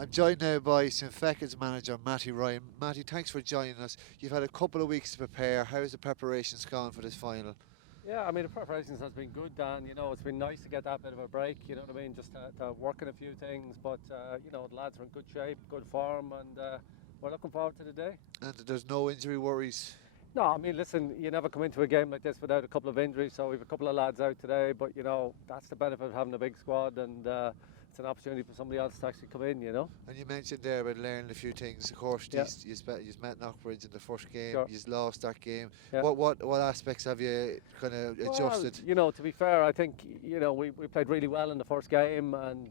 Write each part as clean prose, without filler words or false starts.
I'm joined now by St.Fechins manager Matty Ryan. Matty, thanks for joining us. You've had a couple of weeks to prepare. How's the preparations gone for this final? Yeah, I mean, the preparations has been good, Dan. You know, it's been nice to get that bit of a break, you know what I mean, just to work on a few things. But, you know, the lads are in good shape, good form, and we're looking forward to the day. And there's no injury worries? No, I mean, listen, you never come into a game like this without a couple of injuries, so we've a couple of lads out today, but, you know, that's the benefit of having a big squad, and it's an opportunity for somebody else to actually come in, you know. And you mentioned there about learning a few things. Of course, Yeah. you met Knockbridge in the first game. Sure. You lost that game. Yeah. What aspects have you kind of adjusted? Well, you know, to be fair, I think, you know, we played really well in the first game, and,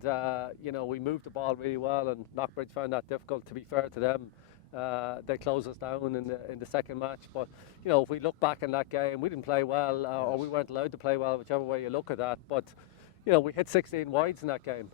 you know, we moved the ball really well, and Knockbridge found that difficult. To be fair to them, they closed us down in the second match. But, you know, if we look back in that game, we didn't play well, or we weren't allowed to play well, whichever way you look at that. But, you know, we hit 16 wides in that game.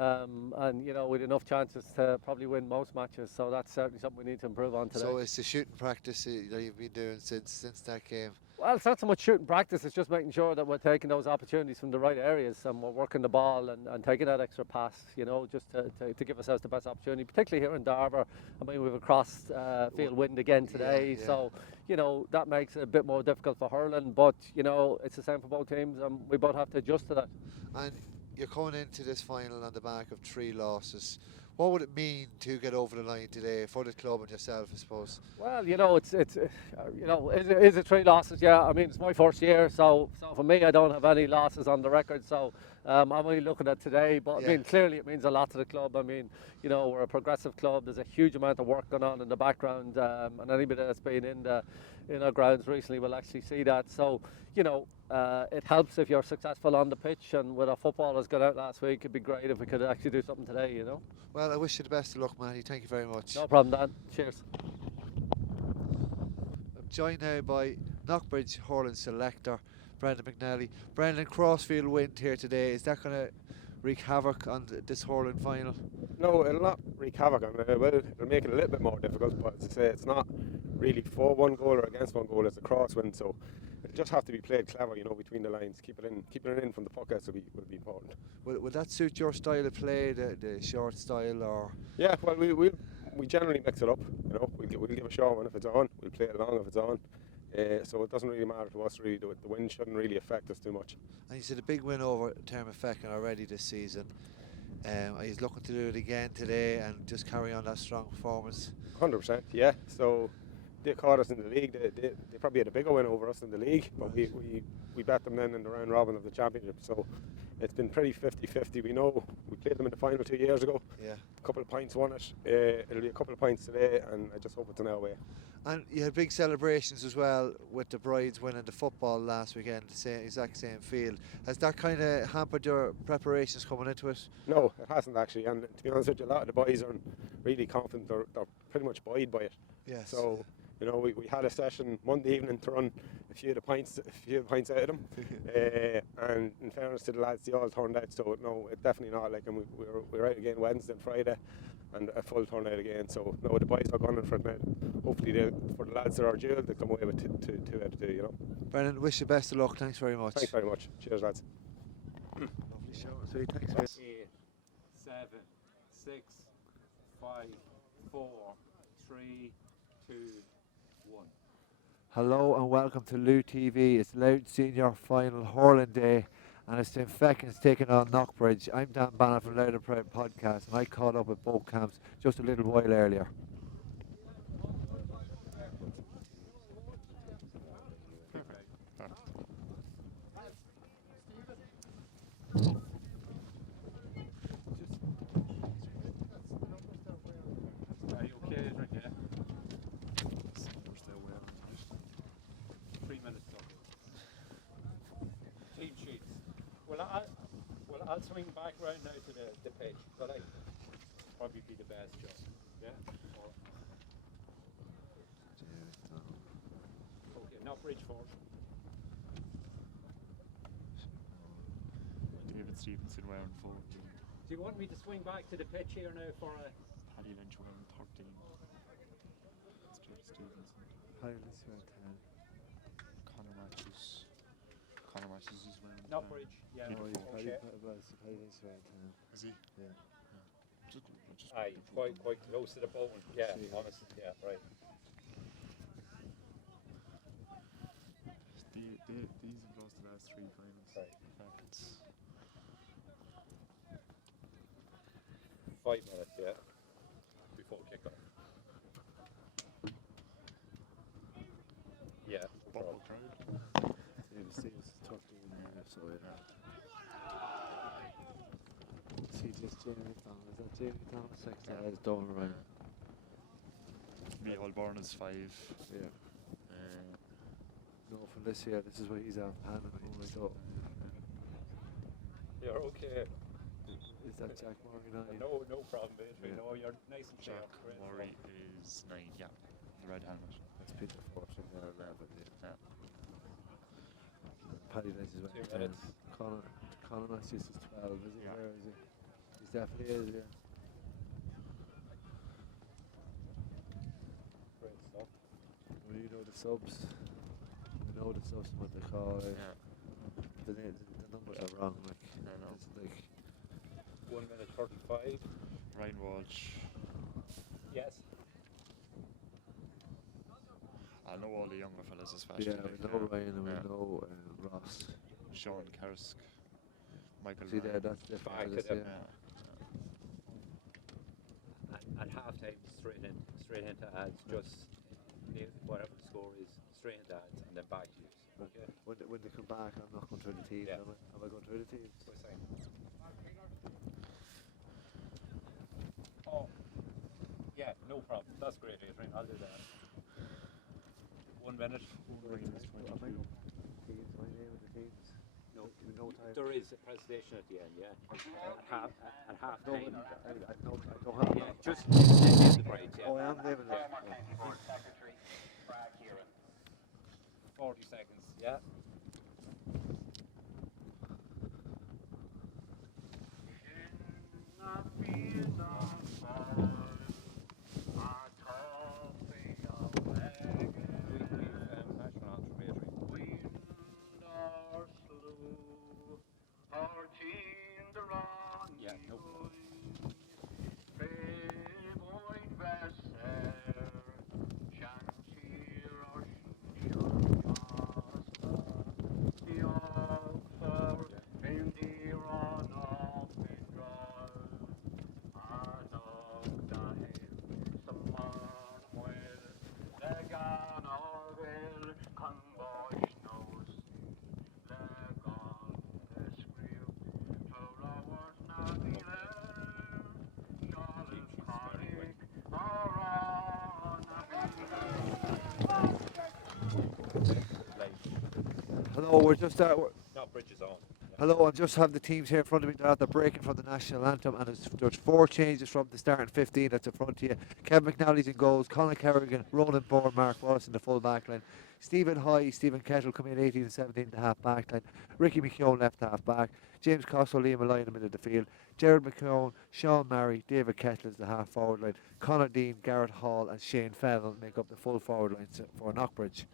And, you know, we had enough chances to probably win most matches, so that's certainly something we need to improve on today. So it's the shooting practice that you've been doing since that game? Well, it's not so much shooting practice, it's just making sure that we're taking those opportunities from the right areas, and we're working the ball and taking that extra pass, you know, just to give ourselves the best opportunity, particularly here in Darver. I mean, we've a cross field wind again today, yeah. So, you know, that makes it a bit more difficult for hurling, but, you know, it's the same for both teams, and we both have to adjust to that. And you're coming into this final on the back of 3 losses. What would it mean to get over the line today for the club and yourself, I suppose? Well, you know, it's you know, is it 3 losses? Yeah, I mean, it's my first year, so for me, I don't have any losses on the record, so I'm only looking at today. But Yeah. I mean, clearly, it means a lot to the club. I mean, you know, we're a progressive club. There's a huge amount of work going on in the background, and anybody that's been in our grounds recently will actually see that. So, you know, it helps if you're successful on the pitch, and with our footballers got out last week, it'd be great if we could actually do something today, you know. Well, I wish you the best of luck, Matty. Thank you very much. No problem, Dan. Cheers. I'm joined now by Knockbridge hurling selector Brendan McNally. Brendan, crossfield wind here today. Is that going to wreak havoc on this hurling final? No, it'll not wreak havoc on it. It'll make it a little bit more difficult, but as I say, it's not really for one goal or against one goal. It's a crosswind, so it'll just have to be played clever, you know, between the lines. Keeping it in from the puck outs will be important. Will that suit your style of play, the short style, or? Yeah, well, we generally mix it up. You know, we'll give a short one if it's on. We'll play it long if it's on. So it doesn't really matter to us, really. The wind shouldn't really affect us too much. And you said a big win over St.Fechins already this season. He's looking to do it again today and just carry on that strong performance. 100%, yeah. So they caught us in the league. They probably had a bigger win over us in the league, but we bet them then in the round robin of the championship. So it's been pretty 50-50. We know we played them in the final 2 years ago. Yeah. A couple of points won it. It'll be a couple of points today, and I just hope it's an our way. And you had big celebrations as well with the Brides winning the football last weekend, the exact same field. Has that kind of hampered your preparations coming into it? No, it hasn't actually. And to be honest with you, a lot of the boys are really confident. They're pretty much buoyed by it. Yes. So, you know, we had a session Monday evening to run a few of the points out of them. And in fairness to the lads, they all turned out. So no, it definitely not. Like, and we were out again Wednesday and Friday, and a full turnout again. So no, the boys are gunning for it now. Hopefully, for the lads that are due, they come away with two out of 2. You know. Brendan, wish you best of luck. Thanks very much. Thanks very much. Cheers, lads. Lovely show. Sweet. Thanks. 8, 7, 6, 5, 4, 3, 2, 1. Hello and welcome to Louth TV. It's Louth Senior Final Hurling Day, and it's St.Fechins taking on Knockbridge. I'm Dan Bannon from Louth and Proud Podcast, and I caught up with both camps just a little while earlier. Are you okay, Rick? Yeah. 3 minutes though. Team sheets. Well, I'll swing back round now to the pitch. Will I? Probably be the best job. Yeah. Okay, Knockbridge first. David Stevenson round 14. Do you want me to swing back to the pitch here now for a? Paddy Lynch round 13. It's David Stevenson. Paddy Lynch round 10. Connor Matches is round Knockbridge. Yeah. Peter Oh, yeah, Ford. Paddy Lynch round 10. Is he? Yeah. Just Aye, quite close to the bone. Yeah, See. honest. Yeah, right. these have lost the last 3 finals. Right. Fechins. 5 minutes, yeah, before kick-off. Yeah, no Bumble problem. crowd. Steve's 13 here, so yeah. See, just Jamie McDonald. Is that Jamie McDonald? 6? Yeah. That is Donald Ryan. Micheál Byrne is 5. Yeah. Uh, No, from this year, this is what he's at. Bannon. Oh my god. You're okay. Is that Jack Morgan? No problem, mate. Yeah. No, you're nice and clear. Jack Great Murray stuff. is 9. Yeah, the red helmet. That's Peter Fortune there, 11. Yeah. Yeah. Paddy Lynch is 2 wearing 10. minutes. Conor Matthews is 12, is he? Yeah. Where is he? He definitely is, yeah. Great stuff. Well, you know the subs. You know the subs, what they call it. Yeah. The numbers are wrong, like. I know. It's like 1 minute 35. Ryan Walsh. Yes. I know all the younger fellas, especially. yeah, we like, know Ryan and yeah. we know Ross. Sean Kerrisk. Michael See there, Ryan. that's different. Back for to this, them. yeah. Yeah. At half time, straight into ads, just whatever the score is, straight into ads, and then back to you. Okay. When they come back, I'm not going through the teams, Yeah. am I? Am I going through the teams? What are you saying? Oh, yeah, no problem. That's great, Adrian. I'll do that. 1 minute. Ryan is Am I 22. going teams? My name of the teams? No, We no time. there is a presentation at the end. Yeah, at half No, time. I don't have Yeah, that. just name the grade. Yeah. Oh, I am naming it. Yeah. 40 seconds. Yeah. Yeah, no problem. Hello, we're just Knockbridge is on. hello, I just have the teams here in front of me. They're breaking from the national anthem, and there's 4 changes from the starting 15 that's in front of you. Kevin McNally's in goals, Conor Kerrigan, Ronan Bourne, Mark Wallace in the full back line. Stephen High, Stephen Kettle coming in 18 and 17 in the half back line. Ricky McKeown left half back. James Costello, Liam Malloy in the middle of the field. Gerard McKeown, Sean Murray, David Kettle is the half forward line. Conor Dean, Garrett Hall, and Shane Fennell make up the full forward line for Knockbridge.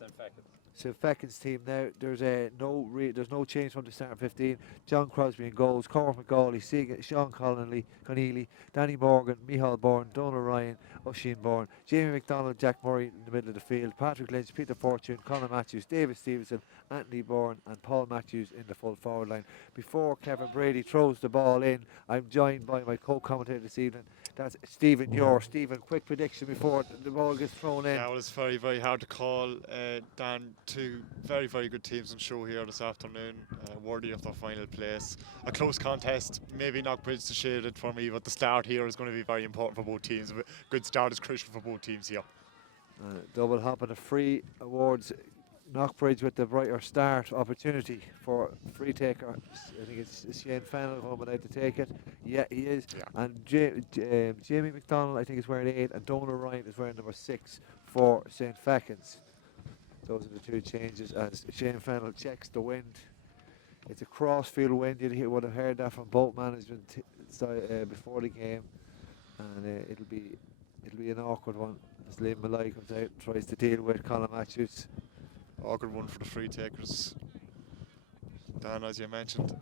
St.Fechins. St.Fechins team now. There's no change from the starting 15. John Crosby in goals. Cormac McGawley, Sean Conneely, Danny Morgan, Micheál Byrne, Donald Ryan, Oisin Bourne, Jamie McDonald, Jack Murray in the middle of the field. Patrick Lynch, Peter Fortune, Conor Matthews, David Stevenson, Anthony Bourne, and Paul Matthews in the full forward line. Before Kevin Brady throws the ball in, I'm joined by my co-commentator this evening. That's Stephen Yore. Stephen, quick prediction before the ball gets thrown in. Yeah, well, it's very, very hard to call. Dan, 2 very, very good teams on show here this afternoon, worthy of their final place. A close contest, maybe Knockbridge to shade it for me, but the start here is going to be very important for both teams. A good start is crucial for both teams here. Double hop and a free awards. Knockbridge with the brighter start opportunity for free taker. I think it's Shane Fennell coming out to take it. Yeah, he is. Yeah. And Jamie McDonald, I think, is wearing 8, and Donald Ryan is wearing number 6 for St.Fechins. Those are the 2 changes as Shane Fennell checks the wind. It's a cross-field wind. You would have heard that from boat management before the game, and it'll be an awkward one as Liam Malloy comes out and tries to deal with Colin Matthews. Awkward one for the free takers. Dan, as you mentioned,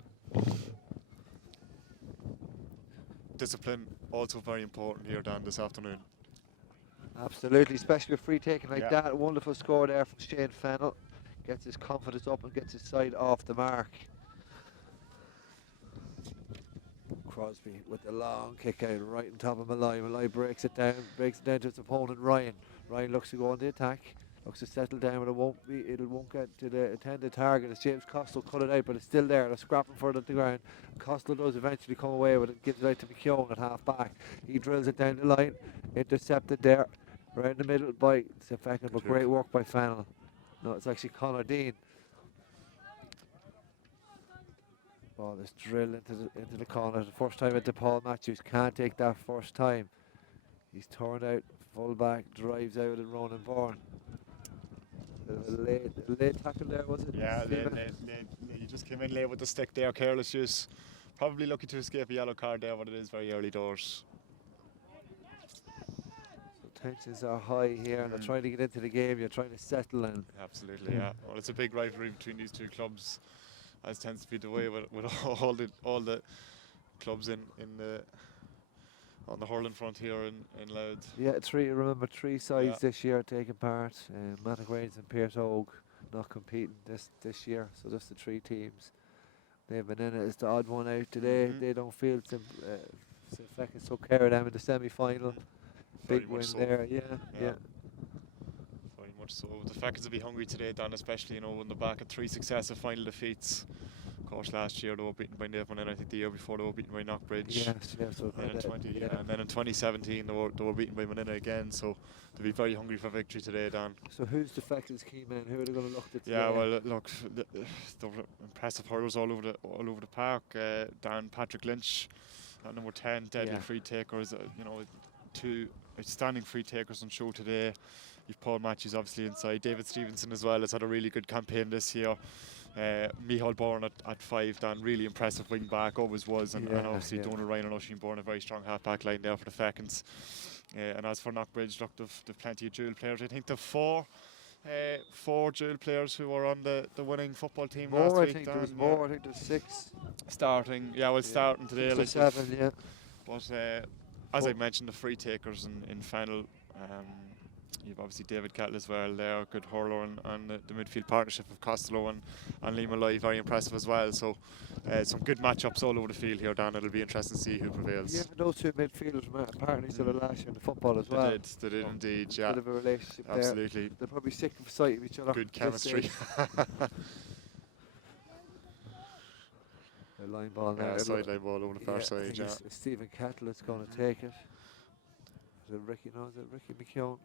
Discipline also very important here, Dan, this afternoon. Absolutely, especially a free taking like Yeah. that. A wonderful score there from Shane Fennell. Gets his confidence up and gets his side off the mark. Crosby with the long kick out right on top of Malloy. Malloy breaks it down to his opponent Ryan. Ryan looks to go on the attack. Looks to settle down, but it won't get to the intended target as James Costello cut it out, but it's still there. They're scrapping for it at the ground. Costello does eventually come away with it, gives it out to McKeown at half back. He drills it down the line, intercepted there, right in the middle by St.Fechins, but great work by Fennell. No, it's actually Conor Dean. Ball is drilled into the corner. The first time into Paul Matthews. Can't take that first time. He's turned out, full back, drives out at Ronan Bourne. A late tackle there, was it? Yeah, Stephen? he just came in late with the stick there, careless use. Probably lucky to escape a yellow card there, but it is very early doors. So tensions are high here, and they're trying to get into the game. You're trying to settle in. Absolutely, yeah. Well, it's a big rivalry between these two clubs, as tends to be the way with all the clubs on the hurling front here in Louth. Yeah, three sides this year taking part. Managrange and Peartog not competing this year, so just the three teams. They've been in it as the odd one out today. They don't feel St. Fechins took care of them in the semi-final. Big win so. there, yeah. Very much so. The Fechins will be hungry today, Dan, especially on the back of 3 successive final defeats. Of course, last year they were beaten by Navan, and I think the year before they were beaten by Knockbridge. Yes, so and then in 2017 they were beaten by Manina again. So they'll be very hungry for victory today, Dan. So who's the Fechins key men? Who are they going to look at today? Yeah, well, look, the impressive hurlers all over the park. Dan Patrick Lynch at number 10, deadly free takers. 2 outstanding free takers on show today. You've Paul Matthews obviously inside. David Stevenson as well has had a really good campaign this year. Micheál Bourne at 5, Dan, really impressive wing back, always was, and obviously Donal Ryan and Oisin Bourne, a very strong half back line there for the Fechins. And as for Knockbridge, look, they've plenty of dual players. I think they've four dual players who were on the winning football team last week. I think there's more. I think there's 6 starting. starting today. 6 or 7, yeah. But as I mentioned, the free takers in final. You've obviously David Kettle as well there, good hurler, and the midfield partnership of Costello and Liam Malloy, very impressive as well. So some good matchups all over the field here, Dan. It'll be interesting to see who prevails. Yeah, those two midfielders apparently still last year in the football as well. They did indeed, yeah. Bit of a relationship Absolutely. there. They're probably sick of sight of each other. Good chemistry. The line ball now. Sideline ball over the far side, yeah. Stephen Kettle is going to take it. Is it Ricky? No, is it Ricky McKeown?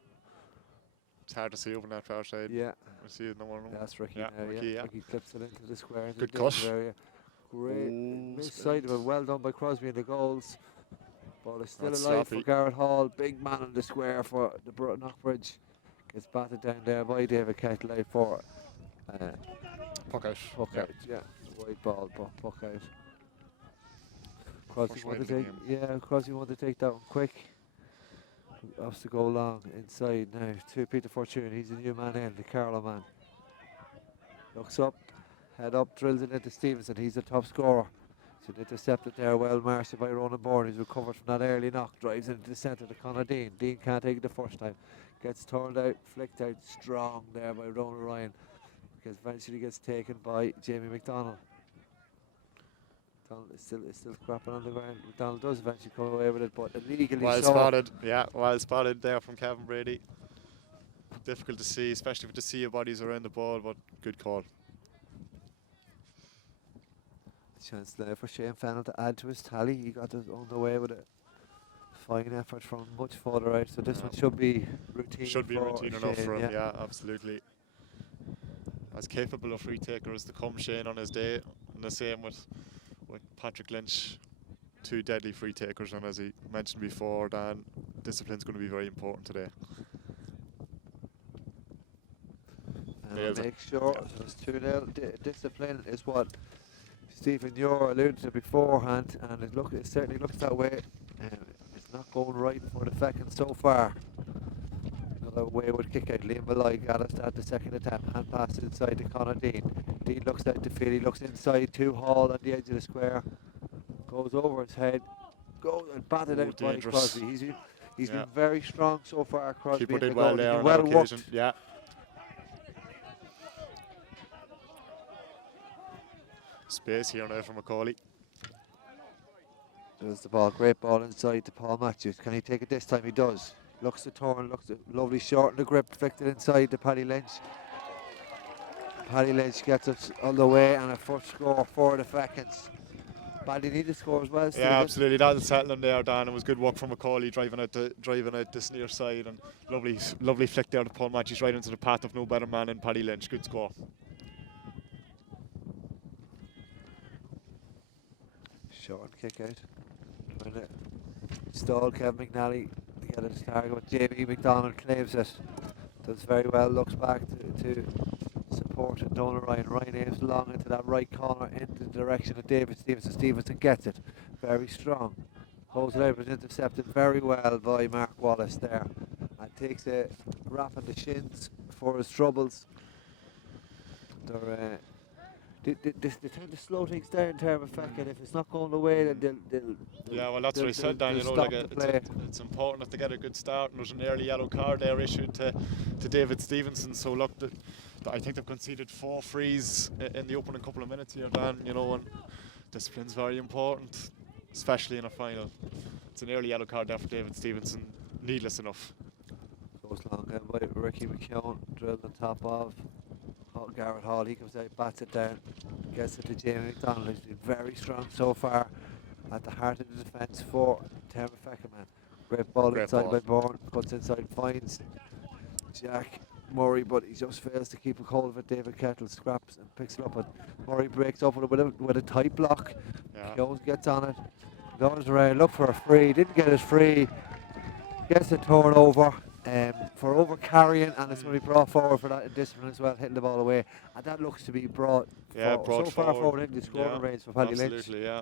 It's hard to see over that far side. Yeah. We see it number 1. That's Ricky yeah, now, Ricky, Ricky clips it into the square. Good cut. Area. Great misside of it. Well done by Crosby and the goals. Ball is still alive for Garrett Hall. Big man in the square for the Knockbridge. Gets batted down there by David Kettle out for puck out. Yeah. Wide ball, but puck out. Crosby wanted to take that one quick. Has to go long inside now to Peter Fortune. He's a new man in, the Carlow man. Looks up, head up, drills it into Stevenson. He's the top scorer. So intercepted there, well marshaled by Ronan Bourne. He's recovered from that early knock, drives into the centre to Conor Dean. Dean can't take it the first time. Gets turned out, flicked out strong there by Ronan Ryan. Because eventually gets taken by Jamie McDonald. McDonald is still scrapping on the ground. McDonald does eventually come away with it, but illegally well spotted there from Kevin Brady. Difficult to see, especially with the sea of bodies around the ball, but good call. Chance there for Shane Fennell to add to his tally. He got it on the way with a fine effort from much further out, so this one should be routine. Should be routine Shane, enough for him, yeah, absolutely. As capable of free taker as to come Shane on his day, and the same with Patrick Lynch, 2 deadly free takers, and as he mentioned before, Dan, discipline's going to be very important today. And make sure it's 2-0. Discipline is what Stephen Yore alluded to beforehand, and it certainly looks that way. It's not going right for the Fechins so far. Another wayward kick out. Liam Malloy got us at the second attempt. Hand pass inside to Conor Dean. Dean looks out to field. He looks inside to Hall on the edge of the square. Goes over his head. Goes and batted out by dangerous. Crosby. He's been very strong so far, Crosby. Keeper did the well goal. there on well that occasion. worked. Yeah. Space here now for Macaulay. There's the ball. Great ball inside to Paul Matthews. Can he take it this time? He does. Looks to turn. Looks at lovely short in the grip. Flicked it inside to Paddy Lynch. Paddy Lynch gets it on the way, and a first score for the Fechins. Paddy need to score as well. Yeah, absolutely. That'll settle him there, Dan. It was good work from Macaulay driving out this near side, and lovely flick there to Paul Matthews right into the path of no better man in Paddy Lynch. Good score. Short kick out. Trying to stall Kevin McNally to get his target, but Jamie McDonald claims it. Does very well, looks back to support and Donald Ryan. Ryan aims long into that right corner into the direction of David Stevenson. Stevenson gets it. Very strong. Holds it out, but intercepted very well by Mark Wallace there. And takes a rap on the shins for his troubles. They tend to slow things down in terms of Fechin. If it's not going the way, then they'll yeah, well, that's what I said, Dan. You know, like it's important that they get a good start. And there's an early yellow card there issued to David Stevenson. So look, I think they've conceded 4 frees in the opening couple of minutes here, Dan. You know, and discipline's very important, especially in a final. It's an early yellow card there for David Stevenson. Needless enough. Goes long by Ricky McKeown, drilled on top of Garrett Hall. He comes out, bats it down, gets it to Jamie McDonald, who's been very strong so far at the heart of the defence for Terry Feckerman. Great ball inside by Bourne, cuts inside, finds Jack Murray, but he just fails to keep a hold of it. David Kettle scraps and picks it up, and Murray breaks up with a tight block. Jones gets on it, goes around, look for a free, didn't get his free, gets a turnover. For over carrying, and it's going to be brought forward for that discipline as well, hitting the ball away, and that looks to be brought so far forward into the scoring range for Paddy Lynch. Absolutely, yeah.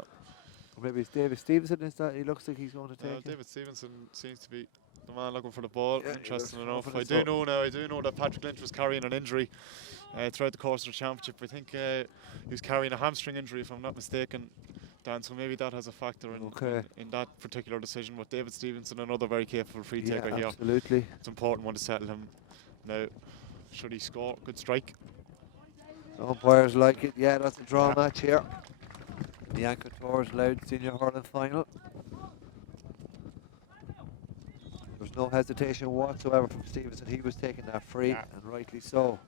Or maybe it's David Stevenson. Is that he looks like he's going to take it? David Stevenson seems to be the man looking for the ball. Yeah, interesting enough. I do know that Patrick Lynch was carrying an injury throughout the course of the championship. I think he was carrying a hamstring injury, if I'm not mistaken, Dan, so maybe that has a factor in that particular decision. With David Stevenson, another very capable free taker here. Absolutely. It's important one to settle him. Now, should he score? Good strike. The umpires like it. Yeah, that's a draw match here. The Anchor Tours Louth Senior Hurling Final. There's no hesitation whatsoever from Stevenson. He was taking that free, and rightly so.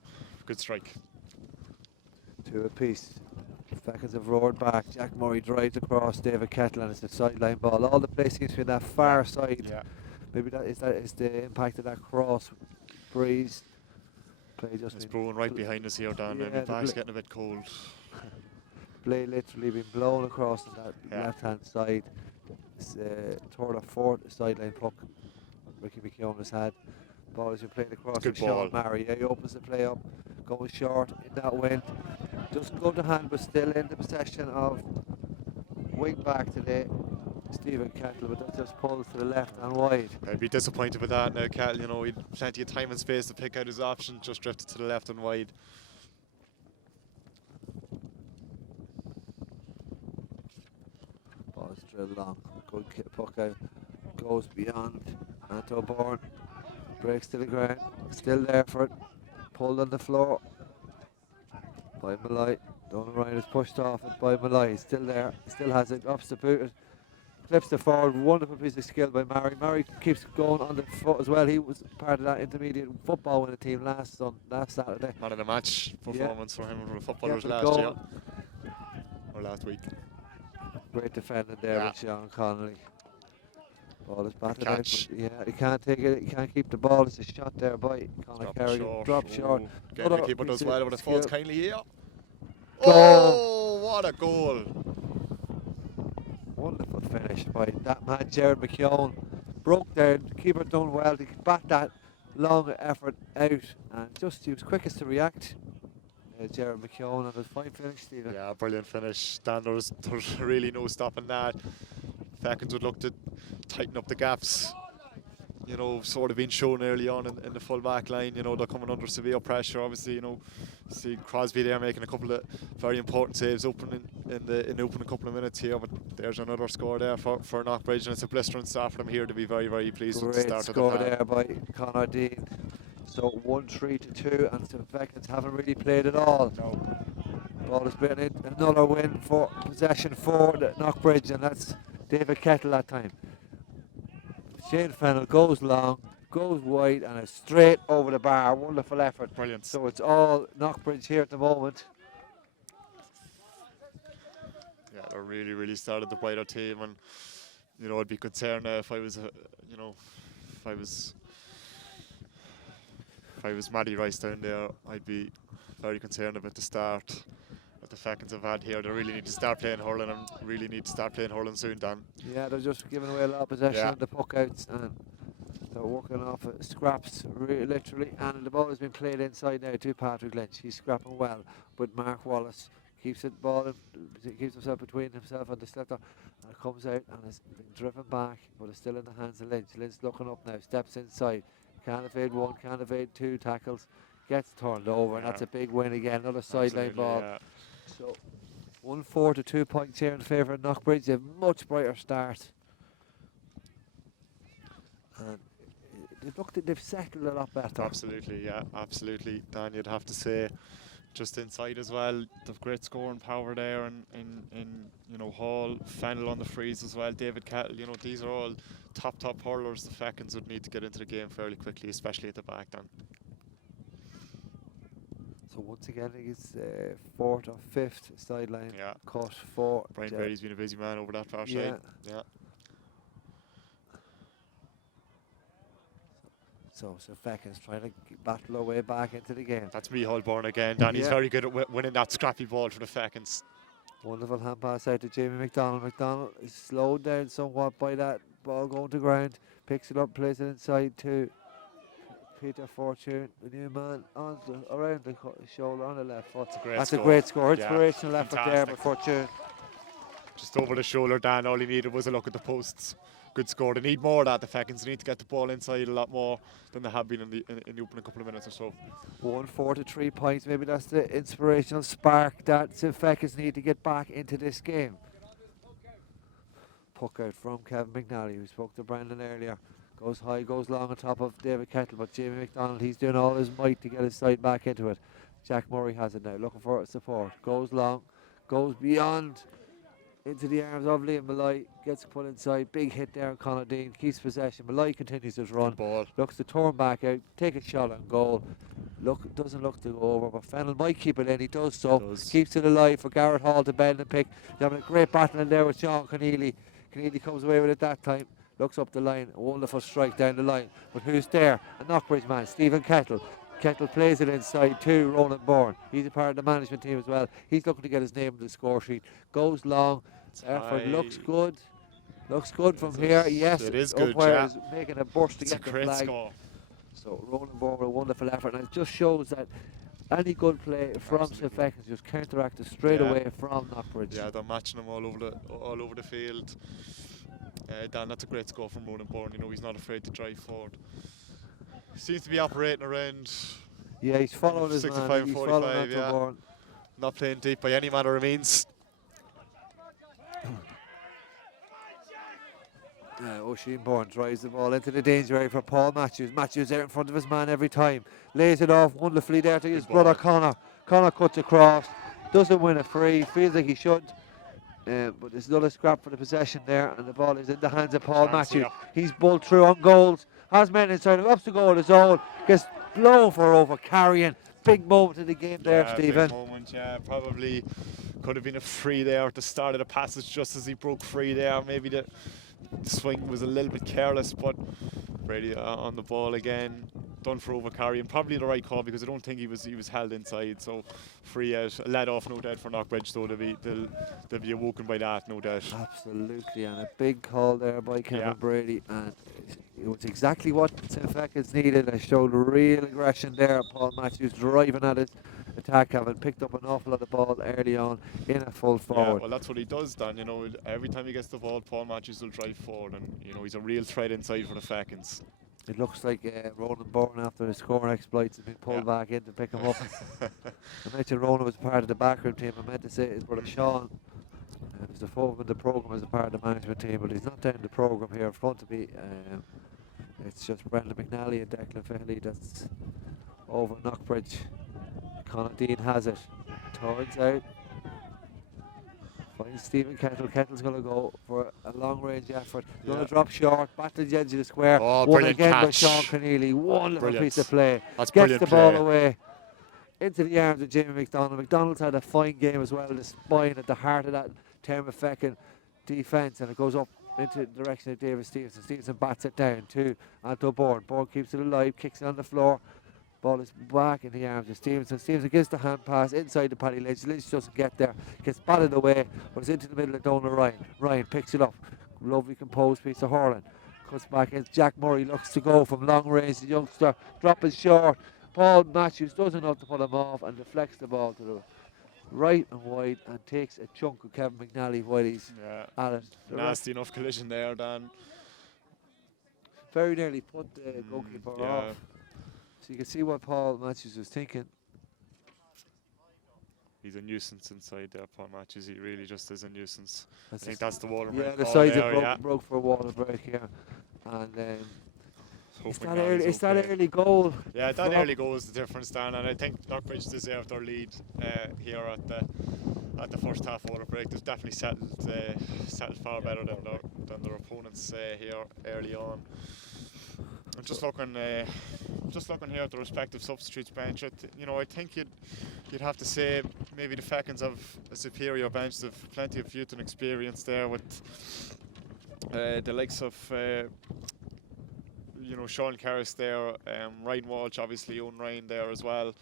Good strike. 2 apiece. Fechins have roared back. Jack Murray drives across David Kettle, and it's a sideline ball. All the play seems to be on that far side. Yeah. Maybe that is the impact of that cross breeze. Play just it's blowing right behind us here, Dan. Yeah, the back's getting a bit cold. Play literally been blown across on that left-hand side. It's third or fourth sideline puck. Ricky McKeown has had. Ball has been played across to Sean Murray. Yeah, he opens the play up, going short in that wind. Doesn't go to hand, but still in the possession of wing back today, Stephen Kettle, but that just pulls to the left and wide. I'd be disappointed with that now, Kettle. You know, he'd plenty of time and space to pick out his option, just drifted to the left and wide. Ball is drilled long. Good puck out. Goes beyond Anto Bourne. Breaks to the ground. Still there for it. Pulled on the floor by Malloy. Donald Ryan is pushed off it by Malloy. He's still there. Still has it. Ups the boot. Flips the forward. Wonderful piece of skill by Murray. Murray keeps going on the foot as well. He was part of that intermediate football winning team last Saturday. Man of the match performance for him from the footballers last year. Or last week. Great defending there with Sean Connolly. Ball is batted out. He can't take it. He can't keep the ball. It's a shot there by Conor Kerrigan. Drop short. Again, the keeper does well, but it falls kindly here. Oh, what a goal! Wonderful finish by that man, Jared McKeown. Broke down. The keeper done well to bat that long effort out, and he was quickest to react. Jared McKeown, and his fine finish, Stephen. Yeah, brilliant finish. Dan, there's really no stopping that. Fechins would look to tighten up the gaps. you know, sort of been shown early on in the full back line. You know, they're coming under severe pressure. Obviously, you know, see Crosby there making a couple of very important saves opening in the opening couple of minutes here. But there's another score there for Knockbridge, and it's a blistering start for them here to be very, very pleased with the Great start score of the there by Conor Dean. So 1-3-2, and St.Fechins haven't really played at all. No. Ball has been in, another win for possession for the Knockbridge, and that's David Kettle that time. Shane Fennell goes long, goes wide, and it's straight over the bar. Wonderful effort. Brilliant. So it's all Knockbridge here at the moment. Yeah, they really, really started the wider team, and you know, I'd be concerned if I was, you know, if I was Matty Rice down there, I'd be very concerned about the start that the Fechins have had here. They really need to start playing hurling, and really need to start playing hurling soon, Dan. Yeah, they're just giving away a lot of possession on the puck outs, and they're working off scraps, literally. And the ball has been played inside now to Patrick Lynch. He's scrapping well, but Mark Wallace keeps it ball, keeps himself between himself and the sliotar, and it comes out and it's been driven back, but it's still in the hands of Lynch. Lynch looking up now, steps inside, can't evade one, can't evade two tackles, gets turned over, and that's a big win again. Another sideline ball. Yeah. So 1-4 to 2 points here in favour of Knockbridge. A much brighter start, and they've settled a lot better. Absolutely, yeah, absolutely. Dan, you'd have to say, just inside as well, they've great scoring power there, and in you know, Hall, Fennell on the freeze as well, David Kettle. You know, these are all top hurlers. The Fechins would need to get into the game fairly quickly, especially at the back, Dan. So once again, I think it's 4th or 5th sideline cut for Brian Brady's been a busy man over that far side. Yeah. So St.Fechins trying to battle their way back into the game. That's me, Holborn again, Dan. He's very good at winning that scrappy ball for the Fechins. Wonderful hand pass out to Jamie McDonald. McDonald is slowed down somewhat by that ball going to ground. Picks it up, plays it inside to Peter Fortune, the new man, around the shoulder on the left foot. That's a great score. Inspirational effort there by Fortune. Just over the shoulder, Dan. All he needed was a look at the posts. Good score. They need more of that. The Fechins need to get the ball inside a lot more than they have been in the opening couple of minutes or so. 1-4 to 3 points. Maybe that's the inspirational spark that St. Fechins need to get back into this game. Puck out from Kevin McNally, who spoke to Brandon earlier. Goes high, goes long on top of David Kettle, but Jamie McDonald, he's doing all his might to get his side back into it. Jack Murray has it now, looking for support. Goes long, goes beyond into the arms of Liam Malloy, gets put inside. Big hit there on Conor Dean, keeps possession. Malloy continues his run, looks to turn back out, take a shot on goal. Doesn't look to go over, but Fennell might keep it in. He does so. Keeps it alive for Garrett Hall to bend and pick. They're having a great battle in there with Sean Keneally. Keneally comes away with it that time. Looks up the line, a wonderful strike down the line. But who's there? A Knockbridge man, Stephen Kettle. Kettle plays it inside to Roland Bourne. He's a part of the management team as well. He's looking to get his name on the score sheet. Goes long. Effort looks good. Looks good from here. Yes, it is good. Umpire is making a burst to get the great flag. Score. So Roland Bourne with a wonderful effort, and it just shows that any good play from St. Fechins just counteracted straight away from Knockbridge. Yeah, they're matching them all over the field. Dan, that's a great score from Roland Bourne. You know, he's not afraid to drive forward. Seems to be operating around. Yeah, he's following his 65, man. He's 45, following yeah. Bourne. Not playing deep by any manner of means. Oisin Bourne drives the ball into the danger area for Paul Matthews. Matthews there in front of his man every time. Lays it off wonderfully there to his brother Connor. Connor cuts across. Doesn't win a free. Feels like he should. But there's another scrap for the possession there, and the ball is in the hands of Paul Matthews. He's bowled through on goals. Has men inside him. Ups to goal his own. Gets blown for over carrying. Big moment in the game there, Stephen. Big moment, yeah. Probably could have been a free there at the start of the passage just as he broke free there. Maybe the swing was a little bit careless, but Brady on the ball again, done for over carrying. Probably the right call because I don't think he was held inside. So free out, a let off, no doubt for Knockbridge. Though they'll be awoken by that, no doubt. Absolutely, and a big call there by Kevin Brady, and it was exactly what St. Fechins needed. They showed real aggression there. Paul Matthews driving at it. Attack, having picked up an awful lot of ball early on in a full forward. Yeah, well, that's what he does, Dan. You know, every time he gets the ball, Paul Matthews will drive forward, and you know he's a real threat inside for the Fechins. It looks like Ronan Bourne, after his scoring exploits, has been pulled back in to pick him up. I mentioned Ronan was part of the backroom team. I meant to say his brother Sean is the forward in the programme as a part of the management team, but he's not down in the programme here in front of me. It's just Brendan McNally and Declan Fahey that's over Knockbridge. Conor Dean has it. Turns out. Finds Stephen Kettle. Kettle's going to go for a long range effort. Going to drop short. Back to the edge of the square. Oh, One brilliant again by catch. Sean Keneally. One little Brilliant. piece of play. That's Gets brilliant the ball play. away. Into the arms of Jamie McDonald. McDonald's had a fine game as well. The spine at the heart of that St.Fechins defence. And it goes up into the direction of David Stevenson. Stevenson bats it down to Anto Bourne. Bourne keeps it alive. Kicks it on the floor. Ball is back in the arms of Stevenson. Stevenson gives the hand pass inside the Paddy Lynch. Lynch doesn't get there. Gets batted away. But it's into the middle of Donald Ryan. Ryan picks it up. Lovely composed piece of hurling. Cuts back in. Jack Murray looks to go from long range. The youngster dropping short. Paul Matthews does enough to pull him off and deflects the ball to the right and wide and takes a chunk of Kevin McNally while he's at it. Nasty enough collision there, Dan. Very nearly put the goalkeeper off. So you can see what Paul Matthews was thinking. He's a nuisance inside there, Paul Matthews. He really just is a nuisance. That's I think that's the water break. Yeah, the call sides there, have broke for a water break here. And Hope it's that okay. early goal. Yeah, that early goal is the difference, Dan, and I think Knockbridge deserved their lead here at the first half water break. They've definitely settled far better than their opponents here early on. I'm just looking here at the respective substitutes bench. I think you'd have to say maybe the Fechins have a superior bench. They've plenty of youth and experience there with the likes of Sean Karras there, Ryan Walsh, obviously Owen Ryan there as well.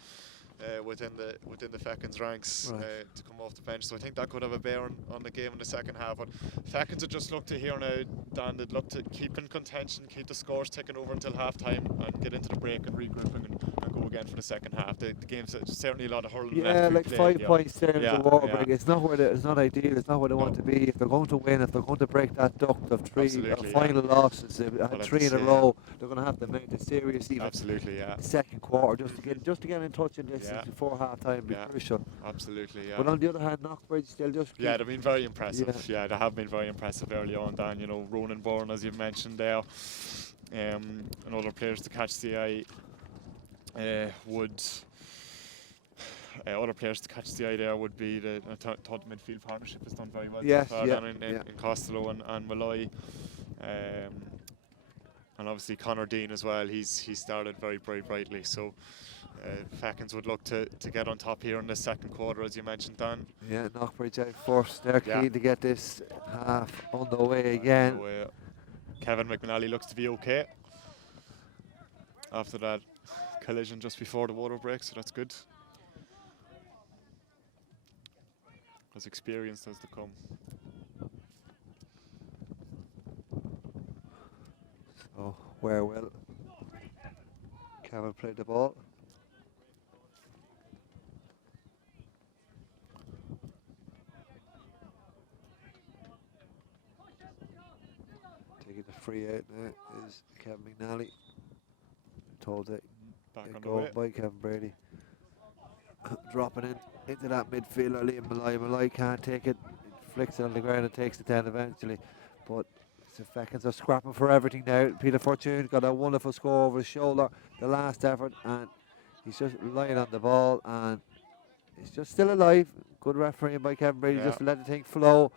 Within the Fechins ranks to come off the bench, so I think that could have a bearing on the game in the second half. But Fechins would just look to here now, Dan. They'd look to keep in contention, keep the scores ticking over until half time, and get into the break and regrouping and go again for the second half. The game's certainly a lot of hurling left. Yeah, like 5 points there in the water break. It's not it's not ideal. It's not where they want to be. If they're going to win, if they're going to break that duct of three final losses, they've had 3 in a row. They're going to have to make it serious. Even second quarter just to get in touch in this before half time would be crucial. Absolutely, yeah. But on the other hand, Knockbridge still just they've been very impressive. Yeah, they have been very impressive early on, Dan. Ronan Bourne, as you've mentioned there, and other players to catch the eye other players to catch the eye there would be the midfield partnership has done very well so far down in Costello and Malloy. And obviously Conor Dean as well, he's started very, very brightly, so Fechins would look to get on top here in the second quarter, as you mentioned, Dan. Yeah, Knockbridge out first. They're keen to get this half on the way again. Kevin McNally looks to be okay after that collision just before the water break, so that's good. As experienced as they come. So where will Kevin play the ball? Taking the free out now is Kevin McNally. Told it go by Kevin Brady. Dropping into that midfielder, Liam Malloy. Malloy can't take it. Flicks it on the ground and takes the 10 eventually. But St. Fechins are scrapping for everything now. Peter Fortune got a wonderful score over his shoulder, the last effort, and he's just lying on the ball and he's just still alive. Good refereeing by Kevin Brady just to let the thing flow.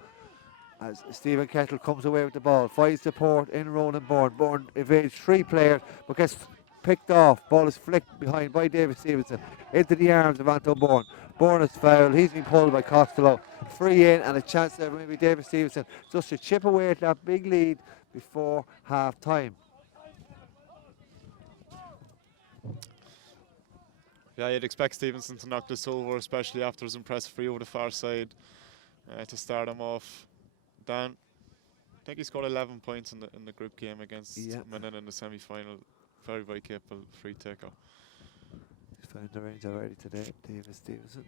As Stephen Kettle comes away with the ball, finds support in Ronan Bourne. Bourne evades 3 players but gets picked off. Ball is flicked behind by David Stevenson into the arms of Anton Bourne. Bourne is fouled. He's been pulled by Costello. Free in and a chance there maybe David Stevenson just to chip away at that big lead before half time. Yeah, you'd expect Stevenson to knock this over, especially after his impressive free over the far side to start him off. Dan, I think he scored 11 points in the group game against Bannon in the semi-final. Very, very capable free taker. He's found the range already today, David Stevenson.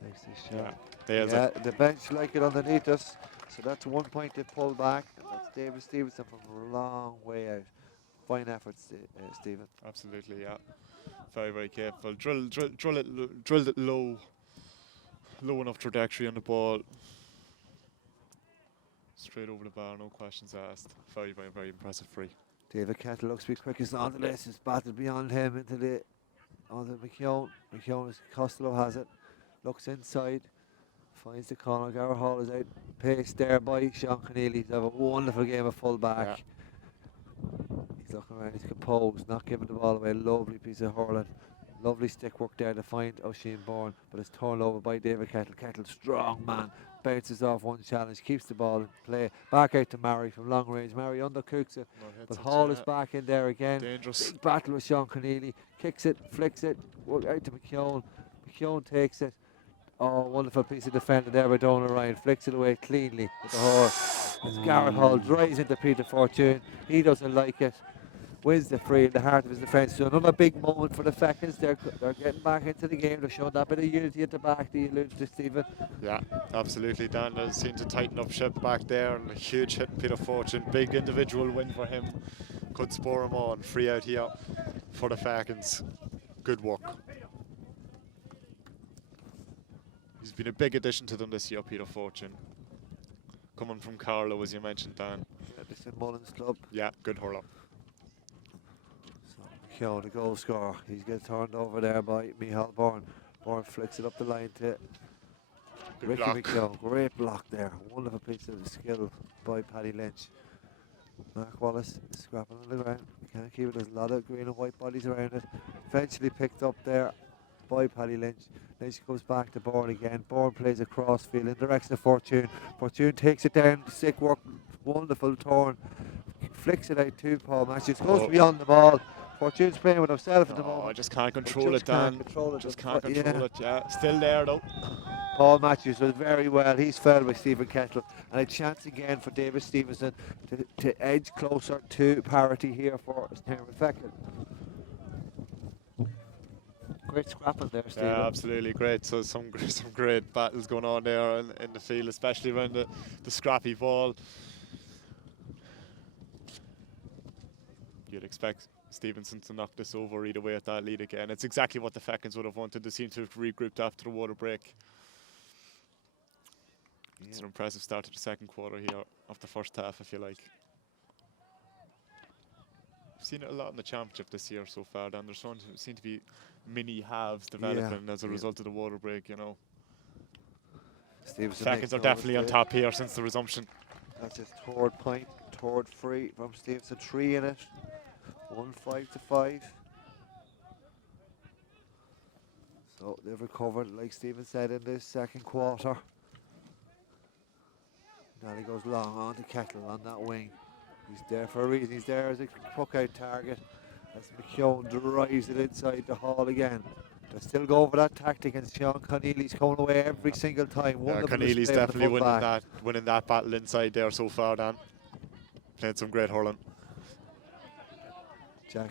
Takes his shot. The bench like it underneath us, so that's 1 point to pull back. And that's David Stevenson from a long way out. Fine efforts, Stephen. Absolutely, yeah. Very, very capable. Drilled it low enough trajectory on the ball. Straight over the bar, no questions asked. Very, very, very impressive free. David Kettle looks to be quickest on the list. It's batted beyond him into the onto McKeown. Costello has it. Looks inside. Finds the corner. Gower Hall is out. Pace there by Sean Keneally. He's have a wonderful game of full back. Yeah. He's looking around. He's composed. Not giving the ball away. Lovely piece of hurling. Lovely stick work there to find O'Sheen Bourne, but it's turned over by David Kettle. Kettle, strong man, bounces off one challenge, keeps the ball in play. Back out to Murray from long range. Murray undercooks it, but Hall is back in there again. Dangerous. Big battle with Sean Keneally. Kicks it, flicks it, out to McKeown. McKeown takes it. Oh, wonderful piece of defending there by Donald Ryan. Flicks it away cleanly with the horse. As Garrett Hall drives into Peter Fortune. He doesn't like it. Wins the free in the heart of his defence. So another big moment for the Fechins. They're getting back into the game. They're showing that bit of unity at the back that you alluded to, Stephen. Yeah, absolutely. Dan has seemed to tighten up ship back there, and a huge hit Peter Fortune. Big individual win for him. Could spur him on. Free out here for the Fechins. Good work. He's been a big addition to them this year, Peter Fortune. Coming from Carlow, as you mentioned, Dan. Yeah, this is Mullins Club. Yeah, good hurler. The goal scorer. He's getting turned over there by Michal Bourne. Bourne flicks it up the line to Ricky McKeown. Great block there. Wonderful piece of skill by Paddy Lynch. Mark Wallace is scrapping on the ground. Can't keep it. There's a lot of green and white bodies around it. Eventually picked up there by Paddy Lynch. Lynch goes back to Bourne again. Bourne plays a crossfield in the direction of Fortune. Fortune takes it down. Sick work. Wonderful turn. Flicks it out to Paul Matthews. Goes beyond the ball. Fortune's playing with himself at the moment. I just can't control it, Dan. Just can't control it, yeah. Still there, though. Paul Matthews was very well. He's fell by Stephen Kettle. And a chance again for David Stevenson to edge closer to parity here for St.Fechins. Great scrapping there, Stephen. Yeah, absolutely great. So some great battles going on there in the field, especially around the scrappy ball. You'd expect Stevenson to knock this over either way at that lead again. It's exactly what the Fechins would have wanted. They seem to have regrouped after the water break. Yeah. It's an impressive start to the second quarter here of the first half, if you like. We've seen it a lot in the championship this year so far, Dan. There seem to be mini halves developing as a result of the water break, you know. Fechins are definitely on top here since the resumption. That's his third point, third free from Stevenson, 3 in it. 1-5-5. So they've recovered, like Stephen said, in this second quarter. Now he goes long on to Kettle on that wing. He's there for a reason. He's there as a puck out target. As McKeown drives it inside the Hall again. They still go over that tactic, and Sean Keneally's coming away every single time. Yeah, Keneally's definitely winning that battle inside there so far, Dan. Playing some great hurling. Jack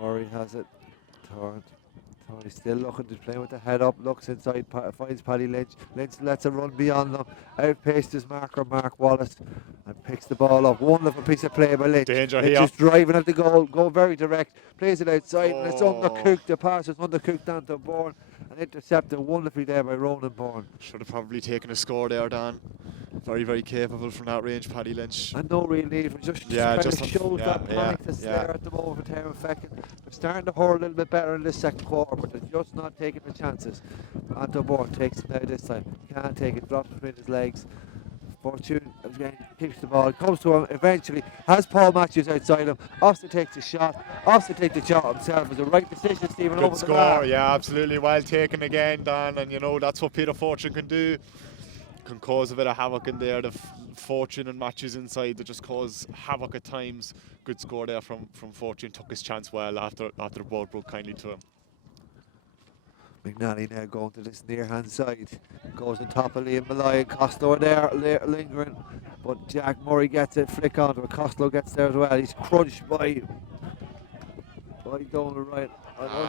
Murray has it. Tony's still looking to play with the head up. Looks inside, finds Paddy Lynch. Lynch lets it run beyond them. Outpaced his marker, Mark Wallace, and picks the ball up. Wonderful piece of play by Lynch. Danger Lynch here. just driving at the goal, go very direct. Plays it outside, and it's undercooked. The pass is undercooked down to Bourne, and intercepted wonderfully there by Ronan Bourne. Should have probably taken a score there, Dan. Very, very capable from that range, Paddy Lynch. And no real need for just shows that panic that's there at the moment for St.Fechins. They're starting to hurl a little bit better in this second quarter, but they're just not taking the chances. Anton Bourne takes it now this time. Can't take it, drops between his legs. Fortune again keeps the ball, comes to him eventually, has Paul Matthews outside him. Austin takes the shot. Austin takes the shot himself. It's the right decision, Stephen. Good score, yeah, absolutely. Well taken again, Dan, and you know that's what Peter Fortune can do. Can cause a bit of havoc in there. The Fortune and Matthews inside, they just cause havoc at times. Good score there from Fortune. Took his chance well after the ball broke kindly to him. McNally now going to this near hand side. Goes on top of Liam Malloy. Costello there lingering, but Jack Murray gets it, flick onto it. Costello gets there as well. He's crunched by Donald Ryan.